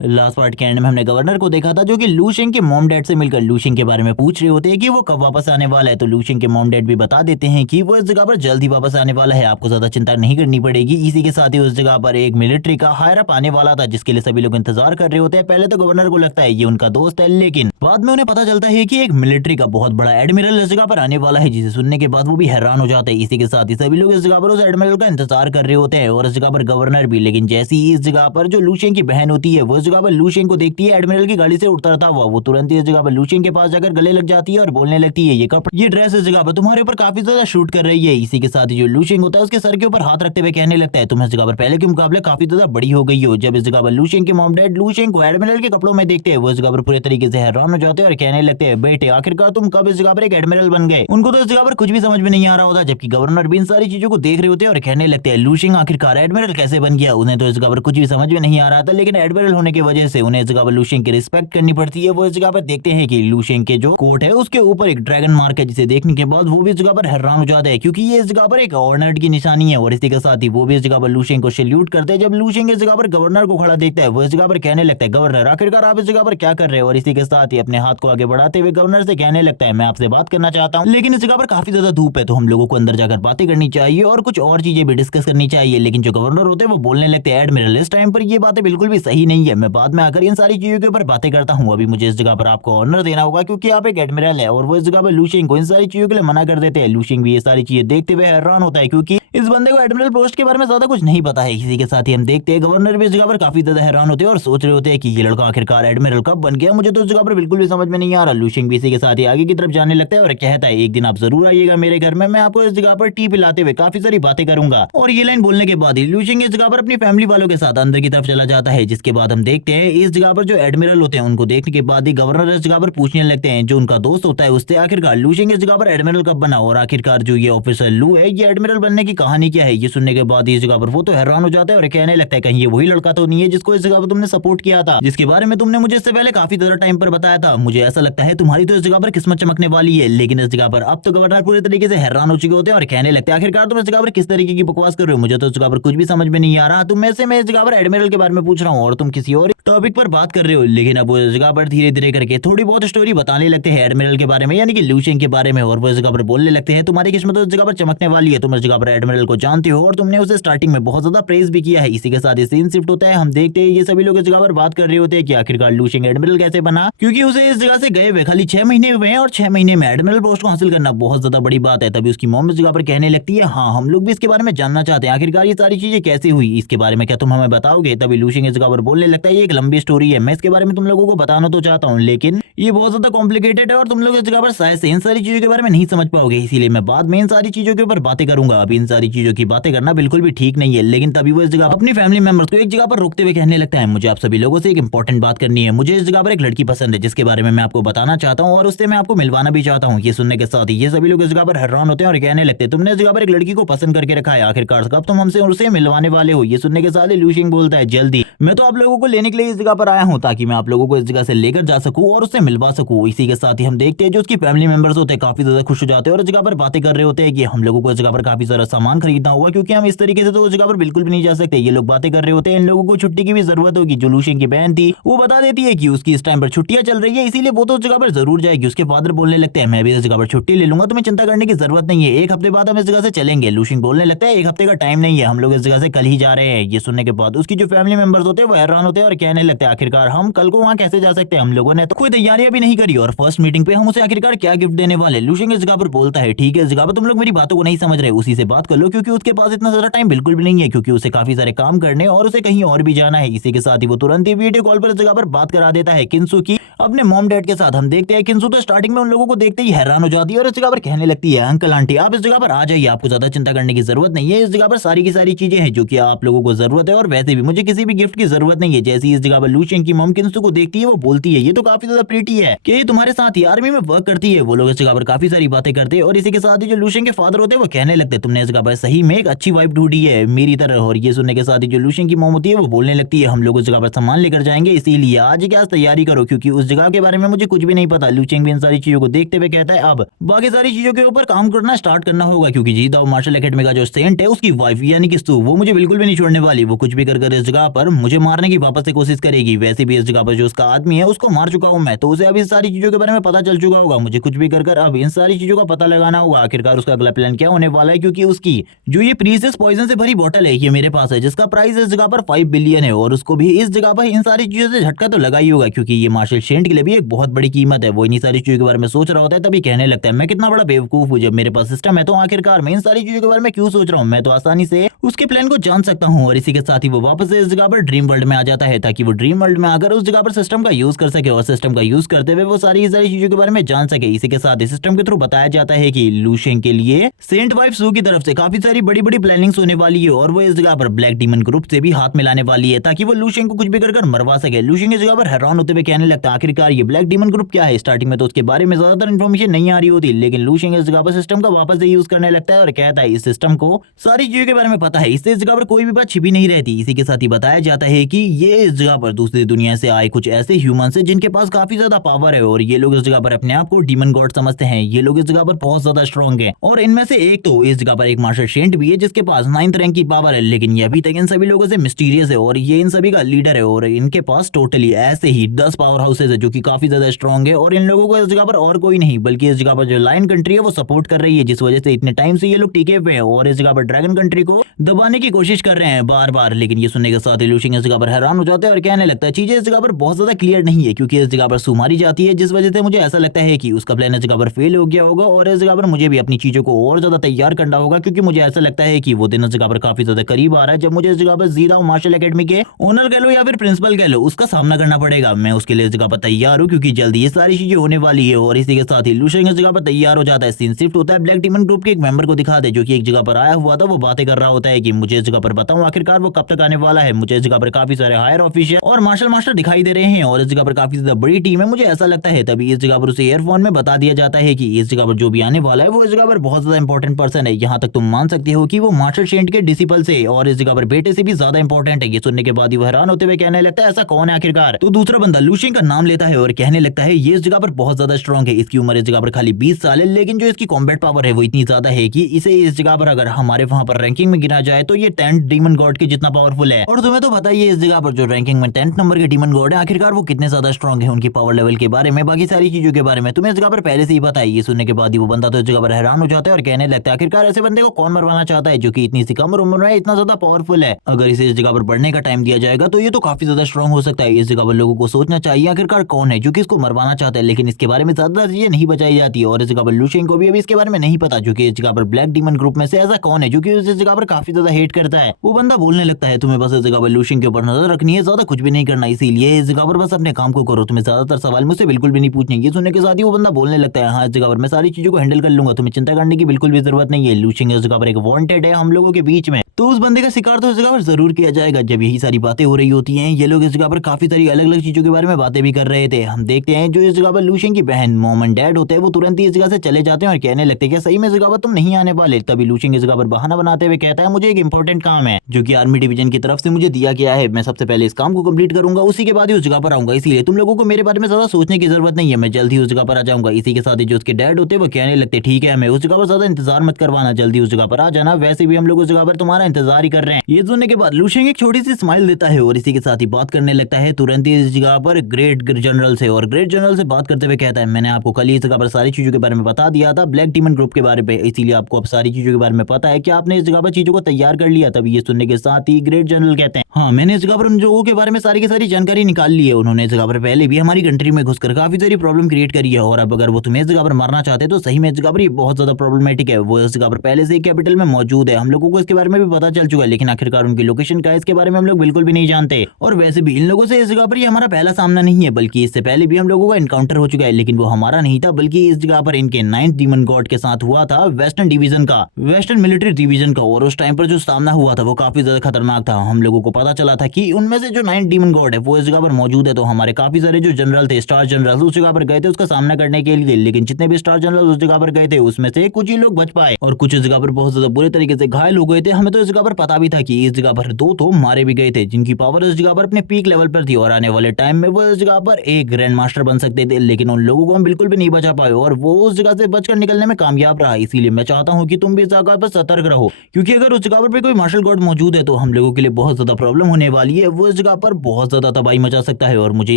Last part के and में हमने गवर्नर को देखा था जो कि लू शेंग के मॉम डैड से मिलकर लू शेंग के बारे में पूछ रहे होते हैं कि वो कब वापस आने वाला है। तो लू शेंग के मॉम डैड भी बता देते हैं कि वो इस जगह पर जल्द ही वापस आने वाला है, आपको ज्यादा चिंता नहीं करनी पड़ेगी। इसी के साथ ही उस जगह पर एक मिलिट्री का हायर अप आने वाला था जिसके लिए सभी लोग इंतजार कर रहे होते हैं। पहले तो गवर्नर को लगता है ये उनका दोस्त है, लेकिन बाद में उन्हें पता चलता है कि एक मिलिट्री का बहुत बड़ा एडमिरल इस जगह पर आने वाला है, जिसे सुनने के बाद वो भी हैरान हो जाते हैं। इसी के साथ ही सभी लोग इस जगह पर उस एडमिरल का इंतजार कर रहे होते हैं और इस जगह पर गवर्नर भी। लेकिन जैसे ही इस जगह पर जो लू शेंग की बहन होती है वो इस जगह पर लू शेंग को देखती है एडमिरल की गाड़ी से उतरता हुआ, वो तुरंत ही इस जगह पर लू शेंग के पास जाकर गले लग जाती है और बोलने लगती है ये ड्रेस इस जगह पर तुम्हारे ऊपर काफी ज्यादा शूट कर रही है। इसी के साथ ही जो लू शेंग होता है उसके सर के ऊपर हाथ रखते हुए कहने लगता है तुम इस जगह पर पहले के मुकाबले काफी ज्यादा बड़ी हो गई हो। जब इस जगह पर लू शेंग के मॉम डैड लू शेंग को एडमिरल के कपड़ों में देखते हैं वो इस जगह पर पूरे तरीके से हैरान हो जाते हैं और कहने लगते हैं बेटे आखिरकार तुम कब इस जगह पर एक एडमिरल बन गए। उनको तो इस जगह पर कुछ भी समझ में नहीं आ रहा होता, जबकि गवर्नर भी इन सारी चीजों को देख रहे होते हैं और कहने लगते हैं लू शेंग आखिरकार एडमिरल कैसे बन गया। उन्हें तो इस जगह पर कुछ भी समझ में नहीं आ रहा था, लेकिन एडमिरल होने की वजह से उन्हें इस जगह पर लू शेंग की रिस्पेक्ट करनी पड़ती है। वो इस जगह पर देखते हैं कि लू शेंग के जो कोट है उसके ऊपर एक ड्रैगन मार्क है, जिसे देखने के बाद वो भी इस जगह पर हैरान हो जाते हैं क्योंकि ये इस जगह पर एक ऑनर्ड की निशानी है। और इसी के साथ ही वो भी इस जगह पर लू शेंग को सैल्यूट करते हैं। जब लू शेंग इस जगह पर गवर्नर को खड़ा देखता है वो इस जगह पर कहने लगता है गवर्नर आखिरकार आप इस जगह पर क्या कर रहे हो। और इसी के साथ ही अपने हाथ को आगे बढ़ाते हुए गवर्नर से कहने लगता है मैं आपसे बात करना चाहता हूँ, लेकिन इस जगह पर काफी ज्यादा धूप है तो हम लोगों को अंदर जाकर बातें करनी चाहिए और कुछ और चीजें भी डिस्कस करनी चाहिए। लेकिन जो गवर्नर होते हैं वो बोलने लगते हैं एडमिरल इस टाइम पर ये बातें बिल्कुल भी सही नहीं है, मैं बाद में आकर इन सारी चीजों के ऊपर बातें करता हूँ, अभी मुझे इस जगह पर आपको ऑनर देना होगा क्योंकि आप एक एडमिरल है। और वो इस जगह पर लू शेंग को इन सारी चीजों के लिए मना कर देते हैं। लू शेंग भी ये सारी चीजें देखते हुए हैरान होता है क्योंकि इस बंदे को एडमिरल पोस्ट के बारे में ज्यादा कुछ नहीं पता है। इसी के साथ ही हम देखते हैं गवर्नर भी इस जगह पर काफी ज्यादा हैरान होते हैं और सोच रहे होते हैं कि ये लड़का आखिरकार एडमिरल कब बन गया, मुझे तो इस जगह पर बिल्कुल भी समझ में नहीं आ रहा। लू शेंग भी इसी के साथ ही आगे की तरफ जाने लगता है और कहता है एक दिन आप जरूर आइएगा मेरे घर में, मैं आपको इस जगह पर टी पिलाते हुए काफी सारी बातें करूंगा। और ये लाइन बोलने के बाद ही लू शेंग इस जगह पर अपनी फैमिली वालों के साथ अंदर की तरफ चला जाता है। जिसके बाद हम देखते हैं इस जगह पर जो एडमिरल होते हैं उनको देखने के बाद ही गवर्नर इस जगह पर पूछने लगते हैं जो उनका दोस्त होता है उससे आखिरकार लू शेंग इस जगह पर एडमिरल कब बना और आखिरकार जो ये ऑफिसर लू है ये एडमिरल बनने की कहानी क्या है। ये सुनने के बाद इस जगह पर वो तो हैरान हो जाता है और कहने लगता है कहीं ये वही लड़का तो नहीं है जिसको इस जगह पर तुमने सपोर्ट किया था, जिसके बारे में तुमने मुझे इससे पहले काफी ज्यादा टाइम पर बताया था। मुझे ऐसा लगता है तुम्हारी तो इस जगह पर किस्मत चमकने वाली है। लेकिन इस जगह पर अब तो गवर्नर पूरे तरीके से हैरान हो चुके होते हैं और कहने लगते हैं आखिरकार तुम इस जगह पर किस तरीके की बकवास कर रहे हो, मुझे तो इस जगह पर कुछ भी समझ में नहीं आ रहा। तुम में से मैं इस जगह पर एडमिरल के बारे में पूछ रहा हूँ और तुम किसी और टॉपिक पर बात कर रहे हो। लेकिन अब वो इस जगह पर धीरे धीरे करके थोड़ी बहुत स्टोरी बताने लगते हैं एडमिरल के बारे में, यानी कि लू शेंग के बारे में। और वो इस जगह पर बोलने लगते हैं तुम्हारी किस्मत तो इस जगह पर चमकने वाली है, तुम इस जगह पर एडमिरल को जानते हो और तुमने उसे स्टार्टिंग में बहुत ज्यादा प्रेज भी किया है। इसी के साथ ही सीन शिफ्ट होता है, हम देखते हैं ये सभी लोग इस जगह पर बात कर रहे होते हैं कि आखिरकार लू शेंग एडमिरल कैसे बना, क्योंकि उसे इस जगह से गए हुए खाली 6 महीने हुए हैं और 6 महीने में एडमिरल पोस्ट को हासिल करना बहुत ज्यादा बड़ी बात है। तभी उसकी मॉम इस जगह पर कहने लगती है हाँ हम लोग भी इसके बारे में जानना चाहते हैं, आखिरकार ये सारी चीजें कैसे हुई, इसके बारे में क्या तुम हमें बताओगे। तभी लू शेंग इस जगह पर बोलने लगता है ये एक लंबी स्टोरी है, मैं इसके बारे में तुम लोगों को बताना तो चाहता हूँ लेकिन ये बहुत ज्यादा कॉम्प्लिकेटेड है और तुम लोग इस जगह पर शायद से इन सारी चीजों के बारे में नहीं समझ पाओगे, इसीलिए मैं बाद में इन सारी चीजों के ऊपर बातें करूंगा। अभी इन सारी चीजों की बातें करना बिल्कुल भी ठीक नहीं है। लेकिन तभी वो इस जगह अपनी फैमिली मेंबर्स को एक जगह पर रोकते हुए कहने लगता है मुझे आप सभी लोगों से एक इंपॉर्टेंट बात करनी है, मुझे इस जगह पर एक लड़की पसंद है जिसके बारे में मैं आपको बताना चाहता हूँ और उससे मैं आपको मिलवाना भी चाहता हूँ। ये सुनने के साथ ही ये सभी लोग इस जगह पर हैरान होते हैं और कहने लगते हैं तुमने इस जगह पर एक लड़की को पसंद करके रखा है, आखिरकार कब तुम हमसे उसे मिलवाने वाले हो। ये सुनने के साथ ही लू शेंग बोलता है जल्दी, मैं तो आप लोगों को लेने के लिए इस जगह पर आया हूँ ताकि मैं आप लोगों को इस जगह से लेकर जा सकूं और उससे मिलवा सकूं। इसी के साथ ही हम देखते हैं जो उसकी फैमिली मेंबर्स होते हैं काफी ज्यादा खुश हो जाते हैं और इस जगह पर बातें कर रहे होते हैं कि हम लोगों को इस जगह पर काफी सारा सामान खरीदना होगा क्योंकि हम इस तरीके से तो उस जगह पर बिल्कुल भी नहीं जा सकते। ये लोग बातें कर रहे होते हैं इन लोगों को छुट्टी की भी जरूरत होगी। जो लू शेंग की बहन थी वो बता देती है कि उसकी इस टाइम पर छुट्टियां चल रही है, इसीलिए वो तो उस जगह पर जरूर जाएगी। उसके फादर बोलने लगते हैं मैं भी इस जगह पर छुट्टी ले लूंगा, तुम्हें चिंता करने की जरूरत नहीं है, 1 हफ्ते बाद हम इस जगह से चलेंगे। लू शेंग बोलने लगता है 1 हफ्ते का टाइम नहीं है, हम लोग इस जगह से कल ही जा रहे हैं। ये सुनने के बाद उसकी जो फैमिली मेंबर्स होते हैं वो हैरान होते हैं और कहने लगते हैं आखिरकार हम कल को वहां कैसे जा सकते हैं, हम लोगों ने तो कोई तैयारियां भी नहीं करी और फर्स्ट मीटिंग पे हम उसे आखिरकार क्या गिफ्ट देने वाले। लू शेंग इस जगह पर बोलता है ठीक है इस जगह पर तुम लोग मेरी बातों को नहीं समझ रहे, उसी से बात कर लो क्योंकि उसके पास इतना ज्यादा टाइम बिल्कुल भी नहीं है क्योंकि उसे काफी सारे काम करने और उसे कहीं और भी जाना है। इसी के साथ ही वो तुरंत ही वीडियो कॉल पर इस जगह पर बात करा देता है किंसू की अपने मॉम डैड के साथ। हम देखते हैं किंसू तो स्टार्टिंग में उन लोगों को देखते ही हैरान हो जाती है और इस जगह पर कहने लगती है अंकल आंटी आप इस जगह पर आ जाइए, आपको ज्यादा चिंता करने की जरूरत नहीं है, इस जगह पर सारी की सारी चीजें हैं जो कि आप लोगों को जरूरत है और वैसे भी मुझे किसी भी गिफ्ट की जरूरत नहीं है। जैसे इस जगह पर लू शेंग की मॉम किंसू को देखती है वो बोलती है ये तो काफी ज्यादा प्रीटी है कि ये तुम्हारे साथ ही आर्मी में वर्क करती है। वो लोग इस जगह पर काफी सारी बातें करते हैं और इसी के साथ ही जो लू शेंग के फादर होते हैं वो कहने लगते हैं तुमने इस जगह पर सही में एक अच्छी वाइफ ढूंढी है मेरी तरह। और ये सुनने के साथ ही जो लू शेंग की मॉम होती है वो बोलने लगती है हम लोग उस जगह पर सामान लेकर जाएंगे, इसीलिए आज क्या तैयारी करो क्योंकि उस जगह के बारे में मुझे कुछ भी नहीं पता। लू शेंग भी इन सारी चीजों को देखते हुए कहता है अब बाकी सारी चीजों के ऊपर काम करना स्टार्ट करना होगा, क्योंकि जी दाओ मार्शल एकेडमी का जो सेंट है उसकी वाइफ यानी कि सू वो मुझे बिल्कुल भी नहीं छोड़ने वाली। वो कुछ भी कर इस जगह पर मुझे मारने की वापस से कोशिश करेगी। वैसे भी इस जगह पर जो उसका आदमी है उसको मार चुका हूं मैं, तो उसे अभी सारी चीजों के बारे में पता चल चुका होगा। मुझे कुछ भी कर अब इन सारी चीजों का पता लगाना होगा आखिरकार उसका अगला प्लान क्या होने वाला है, क्योंकि उसकी जो ये प्रीसियस पॉइजन से भरी बोतल है ये मेरे पास है जिसका प्राइस इस जगह पर 5 बिलियन है, और उसको भी इस जगह पर इन सारी चीजों से झटका तो लगा ही होगा, क्योंकि ये मार्शल सेंट के लिए भी एक बहुत बड़ी कीमत है। वो इन सारी चीजों के बारे में सोच रहा होता है, तभी कहने लगता है मैं कितना बड़ा बेवकूफ हूँ, जब मेरे पास सिस्टम है तो आखिरकार मैं इन सारी चीजों के बारे में क्यों सोच रहा हूँ, मैं तो आसानी से उसके प्लान को जान सकता हूँ। और इसी के साथ ही वो वापस से इस जगह पर ड्रीम वर्ल्ड में आ जाता है ताकि वो ड्रीम वर्ल्ड में आकर उस जगह पर सिस्टम का यूज कर सके और सिस्टम का यूज करते हुए वो सारी चीजों के बारे में जान सके। इसी के साथ सिस्टम के थ्रू बताया जाता है कि लू शेंग के लिए सेंट वाइफ सू की तरफ से काफी सारी बड़ी बड़ी प्लानिंग्स होने वाली है, और वो इस जगह पर ब्लैक डीमन ग्रुप से भी हाथ मिलाने वाली है ताकि वो लू शेंग को कुछ भी कर मरवा सके। लू शेंग इस जगह पर हैरान होते हुए कहने लगता है आखिरकार ये ब्लैक डीमन ग्रुप क्या है। स्टार्टिंग में तो उसके बारे में ज्यादातर इन्फॉर्मेशन नहीं आ रही होती, लेकिन लू शेंग इस जगह पर सिस्टम का वापस से यूज करने लगता है और कहता है इस सिस्टम को सारी चीजों के बारे में पता है, इससे इस जगह पर कोई भी बात छिपी नहीं रहती। इसी के साथ ही बताया जाता है कि ये इस जगह पर दूसरी दुनिया से आए कुछ ऐसे ह्यूमंस हैं जिनके पास काफी ज्यादा पावर है, और ये लोग इस जगह पर अपने आप को डीमन गॉड समझते हैं। ये लोग इस जगह पर बहुत ज्यादा स्ट्रॉन्ग है, और इनमें से एक तो इस जगह पर एक मार्शल सेंट भी है जिसके पास 9th रैंक की पावर है, लेकिन ये अभी तक इन सभी लोगों से मिस्टीरियस है और ये इन सभी का लीडर है, और इनके पास टोटली ऐसे ही 10 पावर हाउसेज है जो कि काफी ज्यादा स्ट्रॉन्ग है, और इन लोगों को इस जगह पर और कोई नहीं बल्कि इस जगह पर जो लायन कंट्री है वो सपोर्ट कर रही है, जिस वजह से इतने टाइम से ये लोग टिके हुए हैं और इस जगह पर ड्रैगन कंट्री को दबाने की कोशिश कर रहे हैं बार बार। लेकिन ये सुनने के साथ ही लू शेंग इस जगह पर हैरान हो जाता है और कहने लगता है चीजें इस जगह पर बहुत ज्यादा क्लियर नहीं है, क्योंकि इस जगह पर सू मारी जाती है, जिस वजह से मुझे ऐसा लगता है कि उसका प्लान इस जगह पर फेल हो गया होगा, और इस जगह पर मुझे भी अपनी चीजों को और ज्यादा तैयार करना होगा, क्योंकि मुझे ऐसा लगता है कि वो दिन इस जगह पर काफी ज्यादा करीब आ रहा है जब मुझे इस जगह पर जी दाओ मार्शल एकेडमी के ओनर कह लो या फिर प्रिंसिपल कह लो उसका सामना करना पड़ेगा। मैं उसके लिए इस जगह पर तैयार हूँ, क्योंकि जल्दी ये सारी चीजें होने वाली है। और इसी के साथ ही लू शेंग इस जगह पर तैयार हो जाता है। सीन शिफ्ट होता है ब्लैक डीमन ग्रुप के एक मेंबर को दिखा दे जो कि एक जगह पर आया हुआ था। वो बातें कर रहा होता है कि मुझे इस जगह पर बताऊं आखिरकार वो कब तक आने वाला है। मुझे इस जगह पर काफी सारे हायर ऑफिशियल और मार्शल मास्टर दिखाई दे रहे हैं, और इस जगह पर काफी ज्यादा बड़ी टीम है मुझे ऐसा लगता है। तभी इस जगह पर उसे ईयरफोन में बता दिया जाता है कि इस जगह पर जो भी आने वाला है वो इस जगह पर बहुत ज्यादा इंपॉर्टेंट पर्सन है। यहाँ तक तुम मान सकते हो कि वो मार्शल सेंट के डिसिपल से और इस जगह पर बेटे से भी ज्यादा इंपॉर्टेंट है। ये सुनने के बाद ही वो हैरान होते हुए कहने लगता है ऐसा कौन है आखिरकार। तो दूसरा बंदा लू शेंग का नाम लेता है और कहने लगता है ये इस जगह पर बहुत ज्यादा स्ट्रॉन्ग है। इसकी उम्र इस जगह पर खाली 20 साल है, लेकिन जो इसकी कॉम्बैट पावर है वो इतनी ज्यादा है कि इसे इस जगह पर अगर हमारे वहां पर रैंकिंग में गिना जाए तो ये 10th डीमन गॉड के जितना पावरफुल है। और तुम्हें तो बताइए इस जगह पर जो रैंकिंग में 10th नंबर के डीमन गॉड है आखिरकार वो कितने ज्यादा स्ट्रॉन्ग है, उनकी पावर लेवल के बारे में बाकी सारी चीजों के बारे में तुम्हें इस जगह पर पहले से ही पता है। ये सुनने के बाद ही वो बंदा तो इस जगह पर हैरान हो जाता है और कहने लगता है आखिरकार ऐसे बंदे को कौन मरवाना चाहता है जो कि इतनी सी कम उम्र में इतना ज्यादा पावरफुल है। अगर इसे इस जगह पर बढ़ने का टाइम दिया जाएगा तो ये तो काफी ज्यादा स्ट्रॉन्ग हो सकता है। इस जगह पर लोगों को सोचना चाहिए आखिरकार कौन है जो कि इसको मरवाना चाहता है, लेकिन इसके बारे में ज्यादा चीजें नहीं बताई जाती। और इस जगह पर लू शेंग को भी अभी इसके बारे में नहीं पता जो कि इस जगह पर ब्लैक डीमन ग्रुप में से ऐसा कौन है जो कि इस जगह पर काफी ज्यादा हेट करता है। वो बंदा बोलने लगता है तुम्हें बस इस जगह पर लू शेंग के ऊपर नजर रखनी है, ज्यादा कुछ भी नहीं करना, इसीलिए इस जगह पर बस अपने काम को करो, तुम्हें ज्यादातर सवाल मुझसे बिल्कुल भी नहीं पूछने। ये सुनने के साथ ही वो बंदा बोलने लगता है हाँ इस जगह पर मैं सारी चीजों को हैंडल कर लूंगा, तुम्हें चिंता करने की बिल्कुल भी जरूरत नहीं है। लू शेंग इस जगह पर एक वांटेड है हम लोगों के बीच में, तो उस बंदे का शिकार तो इस जगह पर जरूर किया जाएगा। जब यही सारी बातें हो रही होती हैं ये लोग इस जगह पर काफी सारी अलग अलग चीजों के बारे में बातें भी कर रहे थे। हम देखते हैं जो इस जगह पर लू शेंग की बहन मॉम एंड डैड होते हैं वो तुरंत ही इस जगह से चले जाते हैं और कहने लगते हैं कि सही में इस जगह पर तुम नहीं आने वाले। तभी लू शेंग इस जगह पर बहाना बनाते हुए कहता है मुझे एक इंपॉर्टेंट काम है जो कि आर्मी डिवीजन की तरफ से मुझे दिया गया है, मैं सबसे पहले इस काम को कंप्लीट करूंगा उसी के बाद ही उस जगह पर आऊंगा, इसलिए तुम लोगों को मेरे बारे में ज्यादा सोचने की जरूरत नहीं है, मैं जल्द ही उस जगह पर आ जाऊंगा। इसी के साथ ही जो उसके डैड होते हैं वो कहने लगते ठीक है हमें उस जगह पर ज्यादा इंतजार मत करवाना, जल्दी उस जगह पर आ जाना, वैसे भी हम लोग उस जगह पर तुम्हारा इंतजार ही कर रहे हैं। ये सुनने के बाद लू शेंग एक छोटी सी स्माइल देता है और इसी के साथ ही बात करने लगता है तुरंत ही इस जगह पर ग्रेट जनरल से, और ग्रेट जनरल से बात करते हुए कहता है मैंने आपको कल इस जगह पर सारी चीजों के बारे में बता दिया था ब्लैक डीमन ग्रुप के बारे में, इसीलिए आपको अब सारी चीजों के बारे में पता है कि आपने इस जगह पर चीजों को तैयार कर लिया। तभी ये सुनने के साथ ही ग्रेट जनरल कहते हैं हाँ मैंने इस जगह पर उन लोगों के बारे में सारी की सारी जानकारी निकाल ली है, उन्होंने इस जगह पर पहले भी हमारी कंट्री में घुसकर काफी सारी प्रॉब्लम क्रिएट करी है, और अब अगर वो तुम्हें इस जगह पर मारना चाहते हैं तो सही में इस जगह पर ये बहुत ज्यादा प्रॉब्लमेटिक है। वो इस जगह पर पहले से कैपिटल में मौजूद है, हम लोगों को इसके बारे में भी पता चल चुका है, लेकिन आखिरकार उनकी लोकेशन क्या है इसके बारे में हम लोग बिल्कुल भी नहीं जानते। और वैसे भी इन लोगों से इस जगह पर ये हमारा पहला सामना नहीं है, बल्कि इससे पहले भी हम लोगों का एनकाउंटर हो चुका है, लेकिन वो हमारा नहीं था बल्कि इस जगह पर इनके 9th डीमन गॉड के साथ हुआ था वेस्टर्न मिलिट्री डिवीजन का। और उस टाइम पर जो सामना हुआ था वो काफी ज्यादा खतरनाक था। हम लोगों को पता चला था कि उनमें से जो 9 डीमन गॉड है वो इस जगह पर मौजूद है। तो हमारे काफी सारे जो जनरल थे, स्टार जनरल, उस जगह पर गए थे उसका सामना करने के लिए, लेकिन जितने भी स्टार जनरल उस जगह पर गए थे उसमें से कुछ ही लोग बच पाए और कुछ इस जगह पर बहुत ज्यादा बुरे तरीके से घायल हो गए थे। हमें तो इस जगह पर पता भी था कि इस जगह पर 2 तो मारे भी गए थे जिनकी पावर इस जगह पर अपने पीक लेवल पर थी और आने वाले टाइम में वो इस जगह पर एक ग्रैंड मास्टर बन सकते थे, लेकिन उन लोगों को हम बिल्कुल भी नहीं बचा पाए और वो उस जगह से बचकर निकलने में कामयाब रहा। इसीलिए मैं चाहता हूँ कि तुम भी इस जगह पर सतर्क रहो, क्योंकि अगर उस जगह पर कोई मार्शल गॉड मौजूद है तो हम लोगों के लिए बहुत ज्यादा प्रॉब्लम होने वाली है। वो इस जगह पर बहुत ज्यादा तबाही मचा सकता है और मुझे